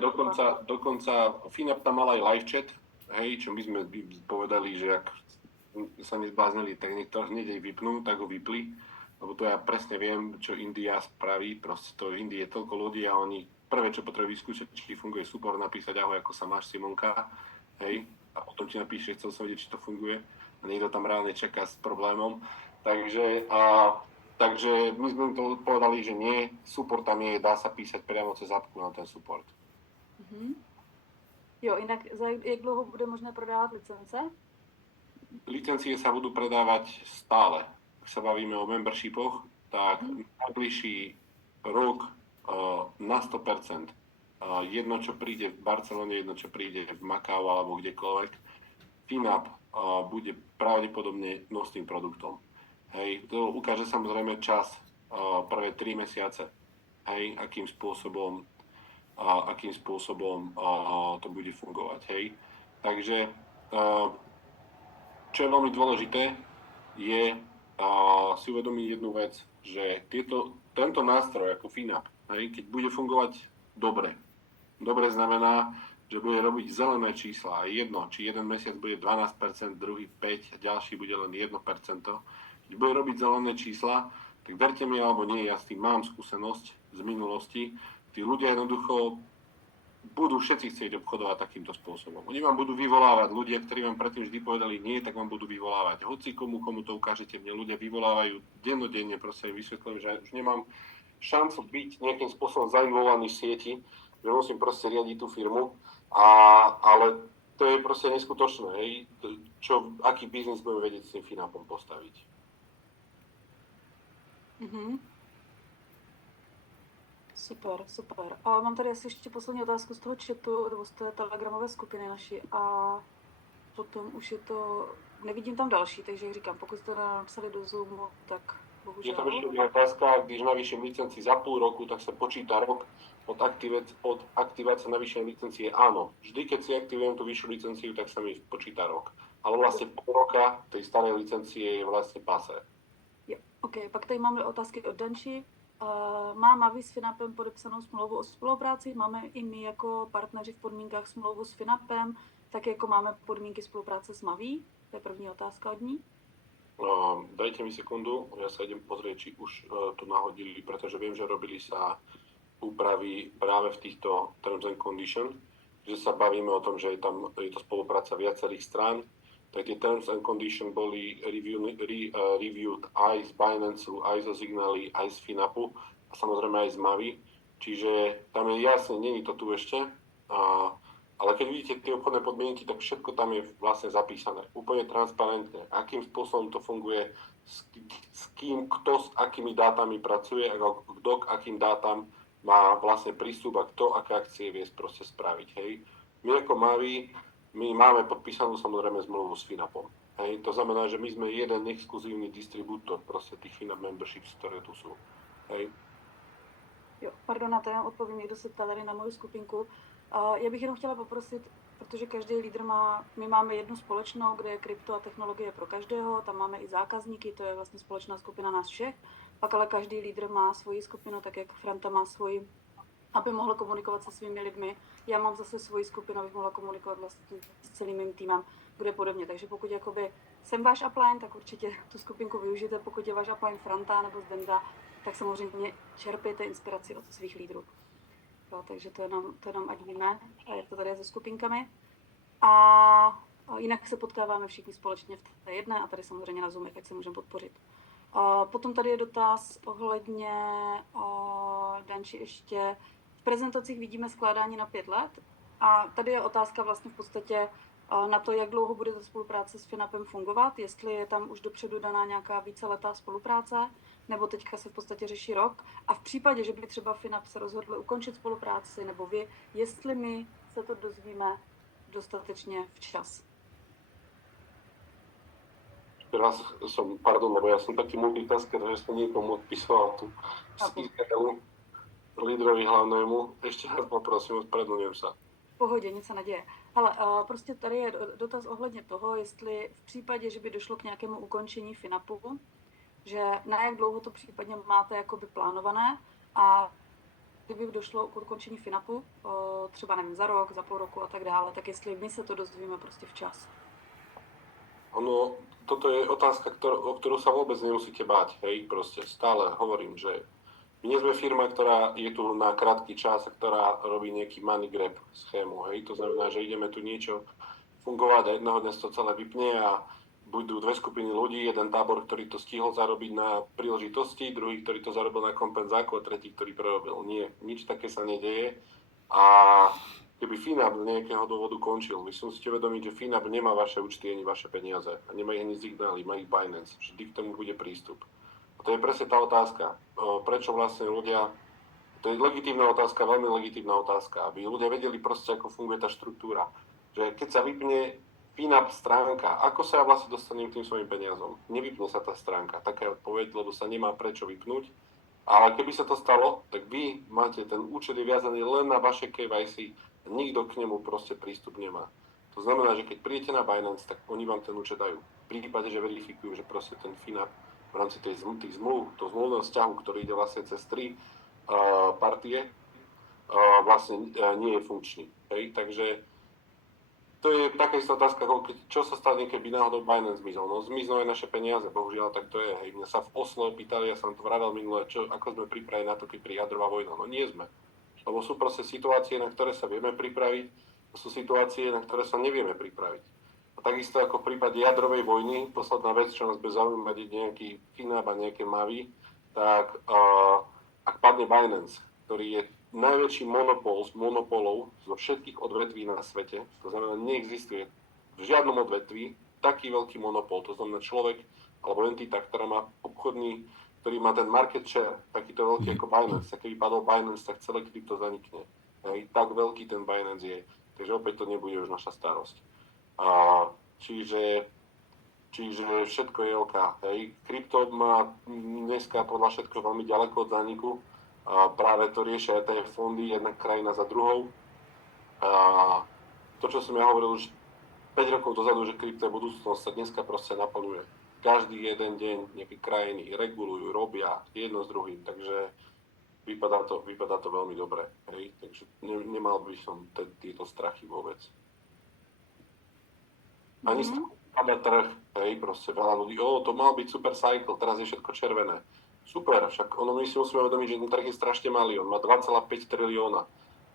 dokonca Finap tam mal aj live chat, hej, čo my sme povedali, že ak sa nezbláznili, tak niekto hneď aj vypnú, tak ho vypli, lebo to ja presne viem, čo India spraví, proste to v Indii je toľko ľudí a oni prvé, čo potrebujú vyskúšať, či funguje súbor, napísať ahoj, ako sa máš, Simonka, hej, a potom ti napíše, chcel som vedieť, či to funguje a niekto tam reálne čaká s problémom. Takže my sme im to povedali, že nie, support tam je, dá sa písať priamo cez appku na ten support. Jo, jinak jak dlouho bude možné prodávat licence? Licencie sa budú predávať stále. Ak sa bavíme o membershipoch, tak najbližší rok na 100%. Jedno, čo príde v Barcelone, jedno, čo príde v Macau alebo kdekoľvek, FinUp bude pravdepodobne nosným produktom. Hej, to ukáže samozrejme čas, prvé 3 mesiace, hej, akým spôsobom to bude fungovať. Hej. Takže čo je veľmi dôležité, je si uvedomiť jednu vec, že tento nástroj ako FinUp, hej, keď bude fungovať dobre znamená, že bude robiť zelené čísla. Jedno, či jeden mesiac bude 12%, druhý 5%, ďalší bude len 1%. Keď bude robiť zelené čísla, tak verte mi alebo nie, ja s tým mám skúsenosť z minulosti, tí ľudia jednoducho budú všetci chcieť obchodovať takýmto spôsobom. Oni vám budú vyvolávať, ľudia, ktorí vám predtým vždy povedali nie, tak vám budú vyvolávať. Hoci komu to ukážete, mne ľudia vyvolávajú dennodenne, proste im vysvetľujem, že už nemám šancu byť nejakým spôsobom zainvolovaný v sieti, že musím proste riadiť tú firmu, ale to je proste neskutočné, hej, aký biznis budeme vedieť s tým FinUpom postaviť. Super. A mám tady asi ještě poslední otázku z toho chatu, nebo z té telegramové skupiny naší. A potom už je to, nevidím tam další, takže jak říkám, pokud jste to napsali do Zoomu, tak bohužel. Je to ešte otázka, když navýšim licencii za půl roku, tak sa počíta rok od aktivácie navýšenej licencie. Áno, vždy keď si aktivujem tú vyššiu licenciu, tak sa mi počíta rok. Ale vlastne půl roka tej starej licencie je vlastne pase. Jo, OK, pak tady máme otázky od Danči. Má Mavi s FinUpem podepsanou smlouvu o spolupráci? Máme i my jako partneři v podmínkách smlouvu s FinUpem, tak jako máme podmínky spolupráce s Mavi? To je první otázka od ní. Dajte mi sekundu, ja sa idem pozrieť, či už to nahodili, pretože viem, že robili sa úpravy práve v týchto Terms and Conditions, že sa bavíme o tom, že je to spolupráca viacerých strán, tak tie Terms and Conditions boli reviewed aj z Binance, aj zo Signaly, aj z FinUpu a samozrejme aj z Mavi. Čiže tam je jasne, není to tu ešte, ale keď vidíte tie obchodné podmienky, tak všetko tam je vlastne zapísané. Úplne transparentne, akým spôsobom to funguje, s kým, kto s akými dátami pracuje a kto k akým dátam má vlastne prístup a kto aké akcie vie proste spraviť. Hej. My ako Mavi, my máme podpísanú samozrejme zmluvu s FinUpom. Hej. To znamená, že my sme jeden exkluzívny distribútor proste tých FinUp memberships, ktoré tu sú. Hej. Jo, pardon, na to já odpovím, někdo se ptal tady na moju skupinku. Já bych jenom chtěla poprosit, protože každý lídr my máme jednu společnou, kde je krypto a technologie pro každého, tam máme i zákazníky, to je vlastně společná skupina nás všech, pak ale každý lídr má svoji skupinu, tak jak Franta má svoji, aby mohl komunikovat se svými lidmi. Já mám zase svoji skupinu, abych mohla komunikovat vlastně s celým mým týmem, bude podobně. Takže pokud jakoby jsem váš upline, tak určitě tu skupinku využijte, pokud je váš upline Franta nebo Zdenda, tak samozřejmě čerpejte inspiraci od svých lídrů. Jo, takže to nám ať víme, jak to tady je se skupinkami. A jinak se potkáváme všichni společně v té jedné a tady samozřejmě na Zoomech, ať se můžeme podpořit. Potom tady je dotaz ohledně Danči ještě. V prezentacích vidíme skládání na 5 let a tady je otázka vlastně v podstatě na to, jak dlouho bude ta spolupráce s FinUpem fungovat, jestli je tam už dopředu daná nějaká víceletá spolupráce, nebo teďka se v podstatě řeší rok. A v případě, že by třeba FinUp se rozhodl ukončit spolupráci, nebo vy, jestli my se to dozvíme dostatečně včas. Teraz pardon, lebo ja som taký multitasker, že som niekomu odpisoval tú spískaru lídrovi hlavnému. Ešte raz poprosím, ospravedlňujem sa. V pohodě, nic se neděje. Ale prostě tady je dotaz ohledně toho, jestli v případě, že by došlo k nějakému ukončení FinUpu, že na jak dlouho to případně máte jakoby plánované a kdyby došlo k ukončení FinUpu, třeba nevím, za rok, za půl roku a tak dále, tak jestli my se to dozvíme prostě včas. Ono, toto je otázka, o ktorú sa vôbec nemusíte báť, hej, proste stále hovorím, že my nie sme firma, ktorá je tu na krátky čas a ktorá robí nejaký money grab schému, hej, to znamená, že ideme tu niečo fungovať a jedného dňa to celé vypne a budú dve skupiny ľudí, jeden tábor, ktorý to stihol zarobiť na príležitosti, druhý, ktorý to zarobil na kompenzáku a tretí, ktorý prerobil. Nie, nič také sa nedeje a keby Finab z nejakého dôvodu končil, vy si musíte vedomiť, že Finab nemá vaše účty ani vaše peniaze a nemá ich ani Signály, má ich Binance, vždy k tomu bude prístup. A to je presne tá otázka, prečo vlastne ľudia, to je legitímna otázka, veľmi legitímna otázka, aby ľudia vedeli proste, ako funguje tá štruktúra. Že keď sa vypne Finab stránka, ako sa ja vlastne dostanem k tým svojim peniazom? Nevypne sa tá stránka, taká je odpoveď, lebo sa nemá prečo vypnúť. Ale keby sa to stalo, tak vy máte ten účet je viazaný len na vaše KYC, nikto k nemu proste prístup nemá. To znamená, že keď prídete na Binance, tak oni vám ten účet dajú. V prípade, že verifikujú, že proste ten Finab v rámci tých zmluv, toho zmluvného vzťahu, ktorý ide vlastne cez 3 partie, vlastne nie je funkčný. Hej? Takže to je taká istá otázka, čo sa stane, keby náhodou Binance zmizol. No zmiznú aj naše peniaze, bohužiaľ, tak to je. Hej. Mňa sa v Oslo pýtali, ja som to vravel minule, ako sme pripravení na to, keď príde jadrová vojna. No nie sme. Lebo sú proste situácie, na ktoré sa vieme pripraviť, a sú situácie, na ktoré sa nevieme pripraviť. A takisto ako v prípade jadrovej vojny, posledná vec, čo nás bude zaujímať, je nejaký Finab a nejaké Mavi, tak ak padne Binance, ktorý je najväčší monopol z monopolov zo všetkých odvetví na svete, to znamená, neexistuje v žiadnom odvetví taký veľký monopol, to znamená človek alebo entita, ktorá má obchodný, ktorý má ten market share, takýto veľký ako Binance, a keby padol Binance, tak celé krypto zanikne. Hej, tak veľký ten Binance je, takže opäť to nebude už naša starosť. Čiže všetko je OK. Hej. Krypto má dneska podľa všetko veľmi ďaleko od zániku. A práve to riešia ETF fondy, jedna krajina za druhou. A to, čo som ja hovoril už 5 rokov dozadu, že krypto je budúcnosť, sa dneska proste naplňuje. Každý jeden deň nejaké krajiny regulujú, robia jedno s druhým, takže vypadá to veľmi dobre. Hej? Takže nemal by som tieto strachy vôbec. Ani pada trh, hej, proste veľa ľudí, to mal byť super cycle, teraz je všetko červené. Super, však my si musíme vedomiť, že ten trh je strašne malý, on má 2,5 trilióna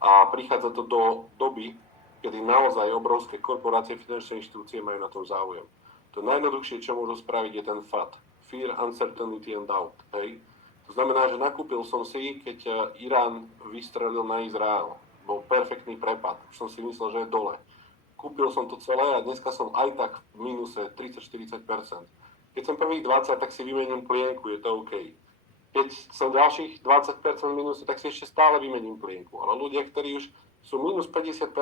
a prichádza to do doby, kedy naozaj obrovské korporácie, finančné inštitúcie majú na tom záujem. To najjednoduchšie, čo môžu spraviť, je ten FUD, Fear, Uncertainty and Doubt. Hej. To znamená, že nakúpil som si, keď Irán vystrelil na Izrael, bol perfektný prepad, už som si myslel, že je dole. Kúpil som to celé a dneska som aj tak v mínuse 30-40%. Keď som prvých 20, tak si vymením plienku, je to OK. Keď som ďalších 20% minus, tak si ešte stále vymením plienku. Ale ľudia, ktorí už sú minus 50%,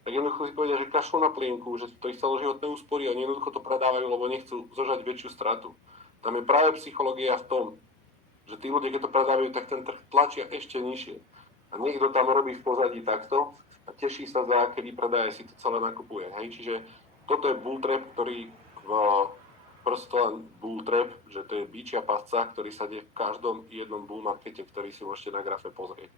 tak jednoducho si povedia, že kašľú na plienku, že to ich celoživotné úspory a jednoducho to predávajú, lebo nechcú zožať väčšiu stratu. Tam je práve psychológia v tom, že tí ľudia, keď to predávajú, tak ten trh tlačia ešte nižšie. A niekto tam robí v pozadí takto a teší sa za kedy predaje, si to celé nakupuje. Hej? Čiže toto je bull trap, ktorý proste len bull trap, že to je bičia pasca, ktorý sa deje v každom jednom bull markete, ktorý si môžete na grafe pozrieť.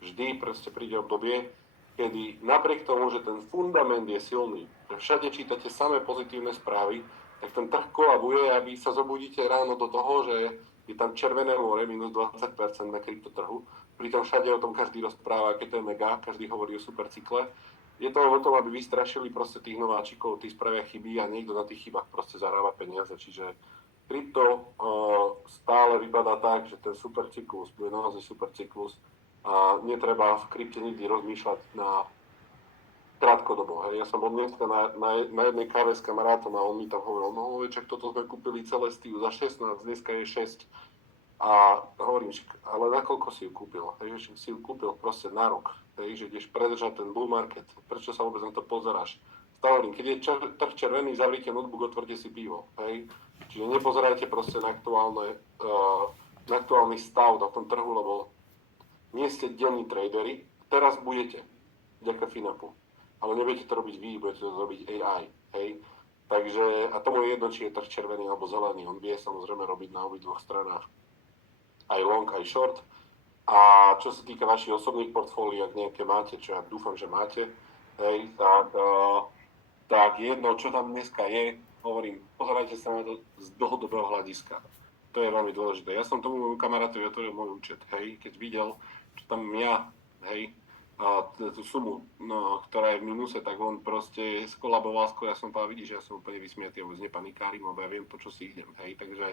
Vždy proste príde obdobie, kedy napriek tomu, že ten fundament je silný, že všade čítate samé pozitívne správy, tak ten trh kolabuje a vy sa zobudíte ráno do toho, že je tam červené more, minus 20% na kryptotrhu. Pritom všade o tom každý rozpráva, keď to je mega, každý hovorí o supercykle. Je to o tom, aby vystrašili proste tých nováčikov, tí spravia chyby a niekto na tých chybách proste zarába peniaze. Čiže krypto stále vypadá tak, že ten supercyklus bude naozaj supercyklus a netreba v krypte nikdy rozmýšľať na krátkodobo. Hej. Ja som bol dneska na jednej káve s kamarátom a on mi tam hovoril, no večer, toto sme kúpili Celestiu za 16, dneska je 6. A hovorím, ale na koľko si ju kúpil? Hej, že si ju kúpil proste na rok. Hej, že ideš predržať ten bull market. Prečo sa vôbec na to pozeráš? Stále hovorím, keď je trh červený, zavrite notebook, otvorte si pivo. Hej. Čiže nepozerajte proste na aktuálny stav na tom trhu, lebo nie ste denní tradery. Teraz budete, vďaka Finapu. Ale nebudete to robiť vy, budete to robiť AI. Hej. Takže, a tomu je jedno, či je trh červený alebo zelený. On vie samozrejme robiť na obidvoch stranách. Aj long, aj short. A čo sa týka vašich osobných portfólií, ak nejaké máte, čo ja dúfam, že máte, hej, tak jedno, čo tam dneska je, hovorím, pozerajte sa na to z dlhodobého hľadiska. To je veľmi dôležité. Ja som tomu môjmu kamarátovi otvoril môj účet, hej, keď videl, čo tam ja, hej, tú sumu, no, ktorá je v minuse, tak on proste skolaboval skôr, ja som povedal, vidíš, ja som úplne vysmiatý, vôbec nepanikárim, lebo ja viem, po čo si idem, hej, takže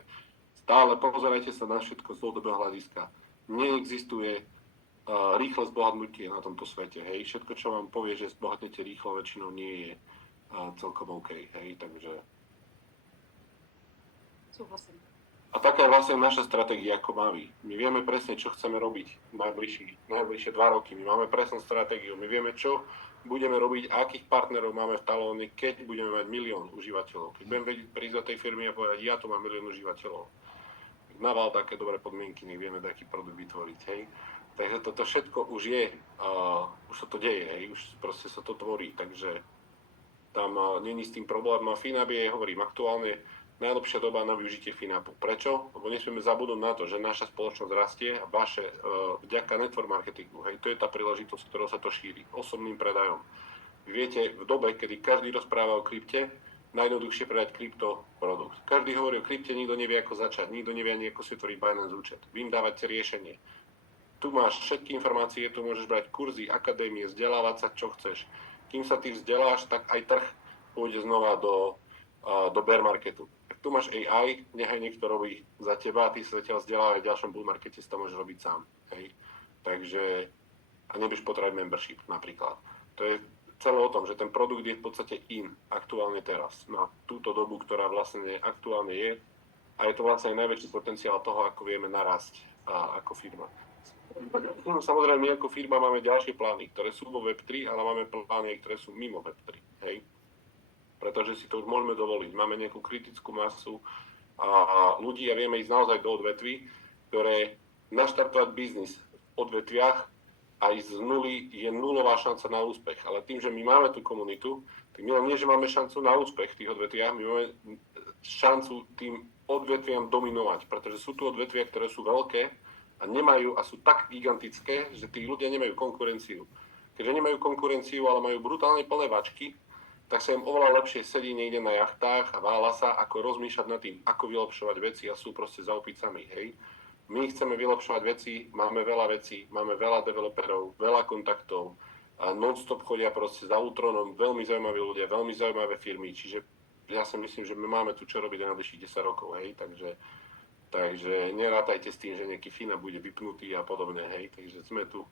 stále pozerajte sa na všetko z dlhodobého hľadiska. Neexistuje rýchle zbohatnutie na tomto svete, hej, všetko, čo vám povie, že zbohatnete rýchlo, väčšinou nie je celkom OK, hej, takže... Súhlasím. A taká je vlastne naša stratégia ako Mavi. My vieme presne, čo chceme robiť najbližšie 2 roky. My máme presnú stratégiu. My vieme, čo budeme robiť, akých partnerov máme v talóne, keď budeme mať 1 000 000 užívateľov. Keď budeme vedieť prísť do tej firmy a povedať, ja tu mám 1 000 000 užívateľov. Naval také dobré podmienky, nech vieme taký produkt vytvoriť. Hej. Takže toto všetko už je, už sa to deje, hej. Už proste sa to tvorí. Takže tam není s tým problém. A Finab je, hovorím, aktuálne najlepšia doba na využitie Finabu. Prečo? Lebo nesmieme zabudnúť na to, že naša spoločnosť rastie a vaše vďaka network marketingu. Hej, to je tá príležitosť, ktorou sa to šíri. Osobným predajom. Vy viete, v dobe, kedy každý rozpráva o krypte, najjednoduchšie predať krypto produkt. Každý hovorí o krypte, nikto nevie, ako začať, nikto nevie ani, ako si otvoriť Binance účet. Vy im dávate riešenie. Tu máš všetky informácie, tu môžeš brať kurzy, akadémie, vzdelávať sa, čo chceš. Kým sa ty vzdeláš, tak aj trh pôjde znova do bear marketu. Tu máš AI, nechaj niekto robí za teba, ty sa zatiaľ vzdelávaj, v ďalšom bull markete si to môžeš robiť sám. Hej. Takže, a nebudeš potrebovať membership napríklad. To je celé o tom, že ten produkt je v podstate aktuálne teraz, na túto dobu, ktorá vlastne aktuálne je. A je to vlastne najväčší potenciál toho, ako vieme narásť ako firma. Samozrejme, my ako firma máme ďalšie plány, ktoré sú vo Web3, ale máme plány, ktoré sú mimo Web3. Hej. Pretože si to už môžeme dovoliť. Máme nejakú kritickú masu a ľudí a vieme ísť naozaj do odvetví, ktoré naštartovať biznis v odvetviach a ísť z nuly je nulová šanca na úspech. Ale tým, že my máme tú komunitu, tak my len nie, že máme šancu na úspech v tých odvetviach, my máme šancu tým odvetviam dominovať, pretože sú tu odvetvia, ktoré sú veľké a nemajú a sú tak gigantické, že tí ľudia nemajú konkurenciu. Keďže nemajú konkurenciu, ale majú brutálne plné vačky, tak sa im oveľa lepšie sedí niekde na jachtách a vála sa, ako rozmýšľať nad tým, ako vylepšovať veci a sú proste za opicami, hej. My chceme vylepšovať veci, máme veľa vecí, máme veľa developerov, veľa kontaktov a non-stop chodia proste za Ultronom, veľmi zaujímaví ľudia, veľmi zaujímavé firmy, čiže ja si myslím, že my máme tu čo robiť na najbližších 10 rokov, hej, takže nerátajte s tým, že nejaký Fina bude vypnutý a podobne, hej, takže sme tu.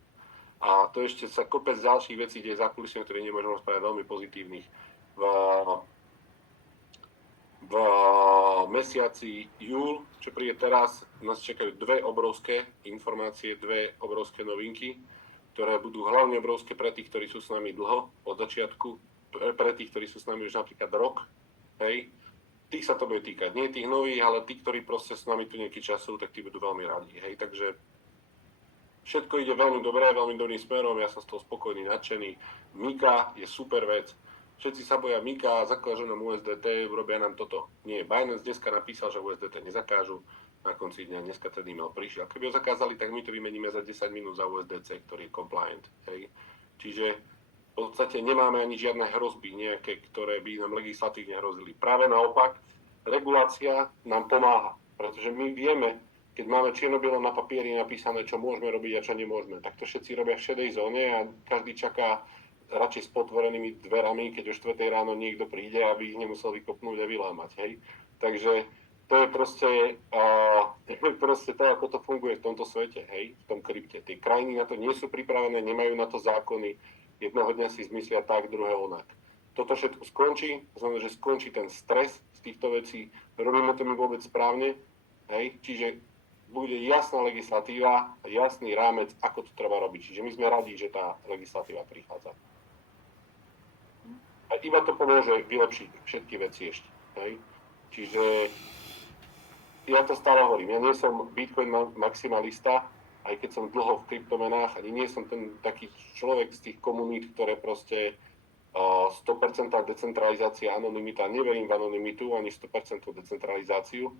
A to ešte sa kopec ďalších vecí deje za kulisami, ktoré nemôžem rozprávať, veľmi pozitívnych. V mesiaci júl, čo príde teraz, nás čakajú 2 obrovské informácie, 2 obrovské novinky, ktoré budú hlavne obrovské pre tých, ktorí sú s nami dlho, od začiatku, pre tých, ktorí sú s nami už napríklad rok, hej. Tých sa to bude týkať, nie tých nových, ale tí, ktorí proste s nami tu nejaký čas sú, tak tí budú veľmi radi, hej, takže všetko ide veľmi dobre, veľmi dobrým smerom, ja som z toho spokojný, nadšený. Mika je super vec. Všetci sa boja Mika, zakážu nám USDT, urobia nám toto. Nie, Binance dneska napísal, že USDT nezakážu, na konci dňa dneska ten e-mail prišiel. Keby ho zakázali, tak my to vymeníme za 10 minút za USDC, ktorý je compliant. Hej. Čiže v podstate nemáme ani žiadne hrozby nejaké, ktoré by nám legislatívne hrozili. Práve naopak, regulácia nám pomáha, pretože my vieme, keď máme čierno-bielo na papieri napísané, čo môžeme robiť a čo nemôžeme, tak to všetci robia v šedej zóne a každý čaká radšej s potvorenými dverami, keď o 4 ráno niekto príde, aby ich nemusel vykopnúť a vylámať, hej. Takže to je proste to, ako to funguje v tomto svete, hej, v tom krypte. Tie krajiny na to nie sú pripravené, nemajú na to zákony, jedného dňa si zmyslia tak, druhého onak. Toto všetko skončí, znamená, že skončí ten stres z týchto vecí, robíme to my vôbec správne, hej, čiže bude jasná legislatíva a jasný rámec, ako to treba robiť. Čiže my sme radi, že tá legislatíva prichádza. A iba to pomôže vylepšiť všetky veci ešte. Hej? Čiže ja to stále hovorím, ja nie som Bitcoin maximalista, aj keď som dlho v kryptomenách, ani nie som ten taký človek z tých komunít, ktoré proste 100% decentralizácia, anonymita, neverím v anonymitu, ani 100% decentralizáciu.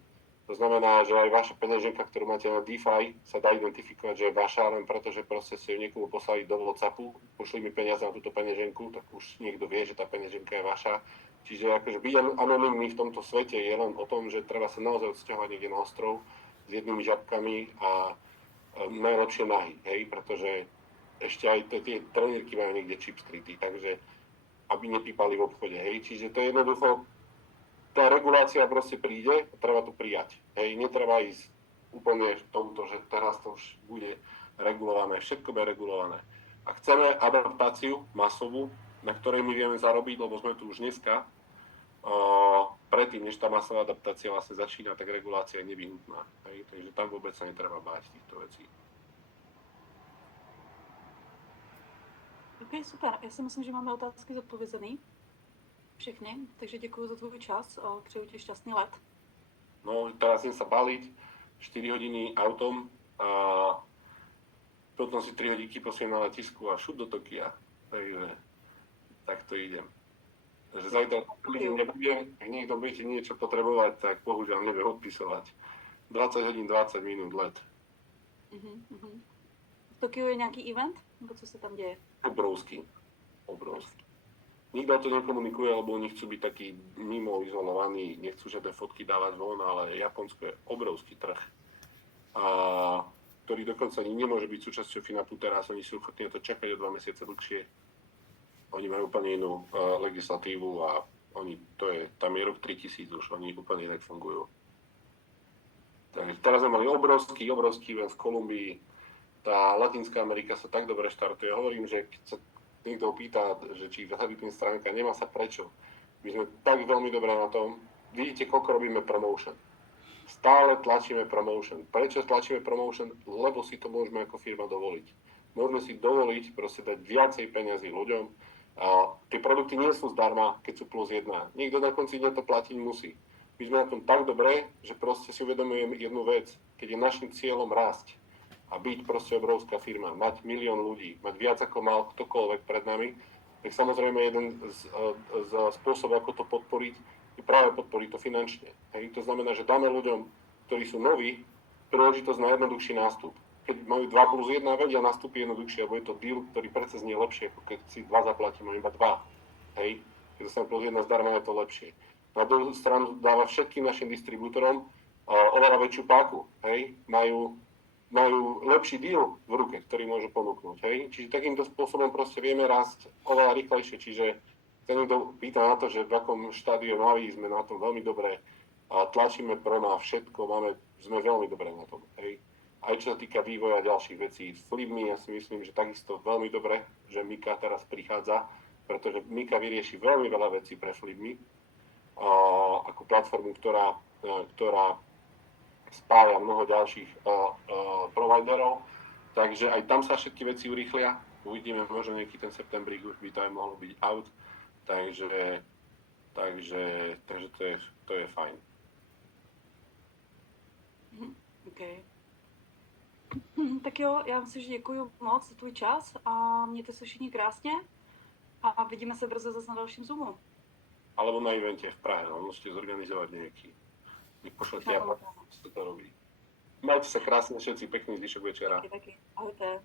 To znamená, že aj vaša peňaženka, ktorú máte na DeFi, sa dá identifikovať, že je vaša, len preto, že proste si ju niekomu poslali do WhatsAppu, pošli mi peniaze na túto peňaženku, tak už niekto vie, že tá peňaženka je vaša. Čiže akože byť anonymný v tomto svete je len o tom, že treba sa naozaj odsťahovať niekde na ostrov s jednými žabkami a najlepšie nahy, hej, pretože ešte aj tie trenírky majú niekde čip skrytý, takže aby nepípali v obchode, hej. Čiže to je jednoducho, tá regulácia proste príde a treba to prijať, hej. Netreba ísť úplne v tomto, že teraz to už bude regulované, všetko bude regulované. A chceme adaptáciu masovú, na ktorej my vieme zarobiť, lebo sme tu už dneska, predtým, než tá masová adaptácia vlastne začína, tak regulácia je nevyhnutná, hej. Takže tam vôbec sa netreba báť týchto vecí. OK, super. Já si myslím, že máme otázky zodpovězený. Všechny, takže děkuji za tvůj čas. Přeju ti šťastný let. No, teraz idem sa baliť, 4 hodiny autom a potom si 3 hodinky posiem na letisku a šup do Tokia. Takže tak to idem. Takže zajtra nebudem, ak niekto budete niečo potrebovať, tak bohužiaľ neviem odpisovať. 20 hodín, 20 minút let. V Tokiu je nějaký event? Nebo co se tam děje? Obrovský. Nikto to nekomunikuje, lebo oni chcú byť takí mimo izolovaní, nechcú žiadne fotky dávať von, ale Japonsko je obrovský trh, ktorý dokonca ani nemôže byť súčasťou FINAPu teraz, oni sú ochotní to čakať o 2 mesiace dlhšie. Oni majú úplne inú legislatívu a tam je rok 3000 už, oni úplne inak fungujú. Takže teraz sme mali obrovský event v Kolumbii. Tá Latinská Amerika sa tak dobre štartuje. Hovorím, že keď sa niekto pýta, že či Happypin stránka, nemá sa prečo. My sme tak veľmi dobré na tom. Vidíte, koľko robíme promotion. Stále tlačíme promotion. Prečo tlačíme promotion? Lebo si to môžeme ako firma dovoliť. Môžeme si dovoliť proste dať viacej peňazí ľuďom. A tie produkty nie sú zdarma, keď sú +1. Niekto na konci dňa to platiť musí. My sme na tom tak dobré, že proste si uvedomujeme jednu vec. Keď je našim cieľom rásť, a byť proste obrovská firma, mať 1 000 000 ľudí, mať viac ako mal ktokoľvek pred nami, tak samozrejme jeden z spôsobov, ako to podporiť, je práve podporiť to finančne. Hej? To znamená, že dáme ľuďom, ktorí sú noví, príležitosť na jednoduchší nástup. Keď majú 2+1, vedia nastúpiť jednoduchšie, lebo je to deal, ktorý predsa znie lepšie, ako keď si 2 zaplatíme, iba 2. Hej? Keď dostaneme +1 zdarma, je to lepšie. Na druhú stranu dáva všetkým našim distribútorom oveľa väčšiu páku. Hej? Majú lepší deal v ruke, ktorý môžu ponúknuť. Hej? Čiže takýmto spôsobom proste vieme rásť oveľa rýchlejšie. Čiže sa niekto pýta na to, že v akom štádiu naví sme na tom veľmi dobre a tlačíme pro na všetko, sme veľmi dobre na tom. Hej? Aj čo sa týka vývoja ďalších vecí. S Flipmi ja si myslím, že takisto veľmi dobre, že Mika teraz prichádza, pretože Mika vyrieši veľmi veľa vecí pre Flipmi ako platformu, ktorá spája mnoho ďalších providerov, takže aj tam sa všetky veci urýchlia. Uvidíme, možno nejaký ten septembrík už by to aj mohlo byť out, takže to je fajn. OK. Tak jo, já myslím, že děkuji moc za tvůj čas a mějte se všichni krásně a vidíme se brzo zase na dalším Zoomu. Alebo na evente v Prahe, no, musíte zorganizovať nejaký. Pošlete a to robí. Majte sa krásne všetci, pekný zvyšok večera. Taky. Ahojte.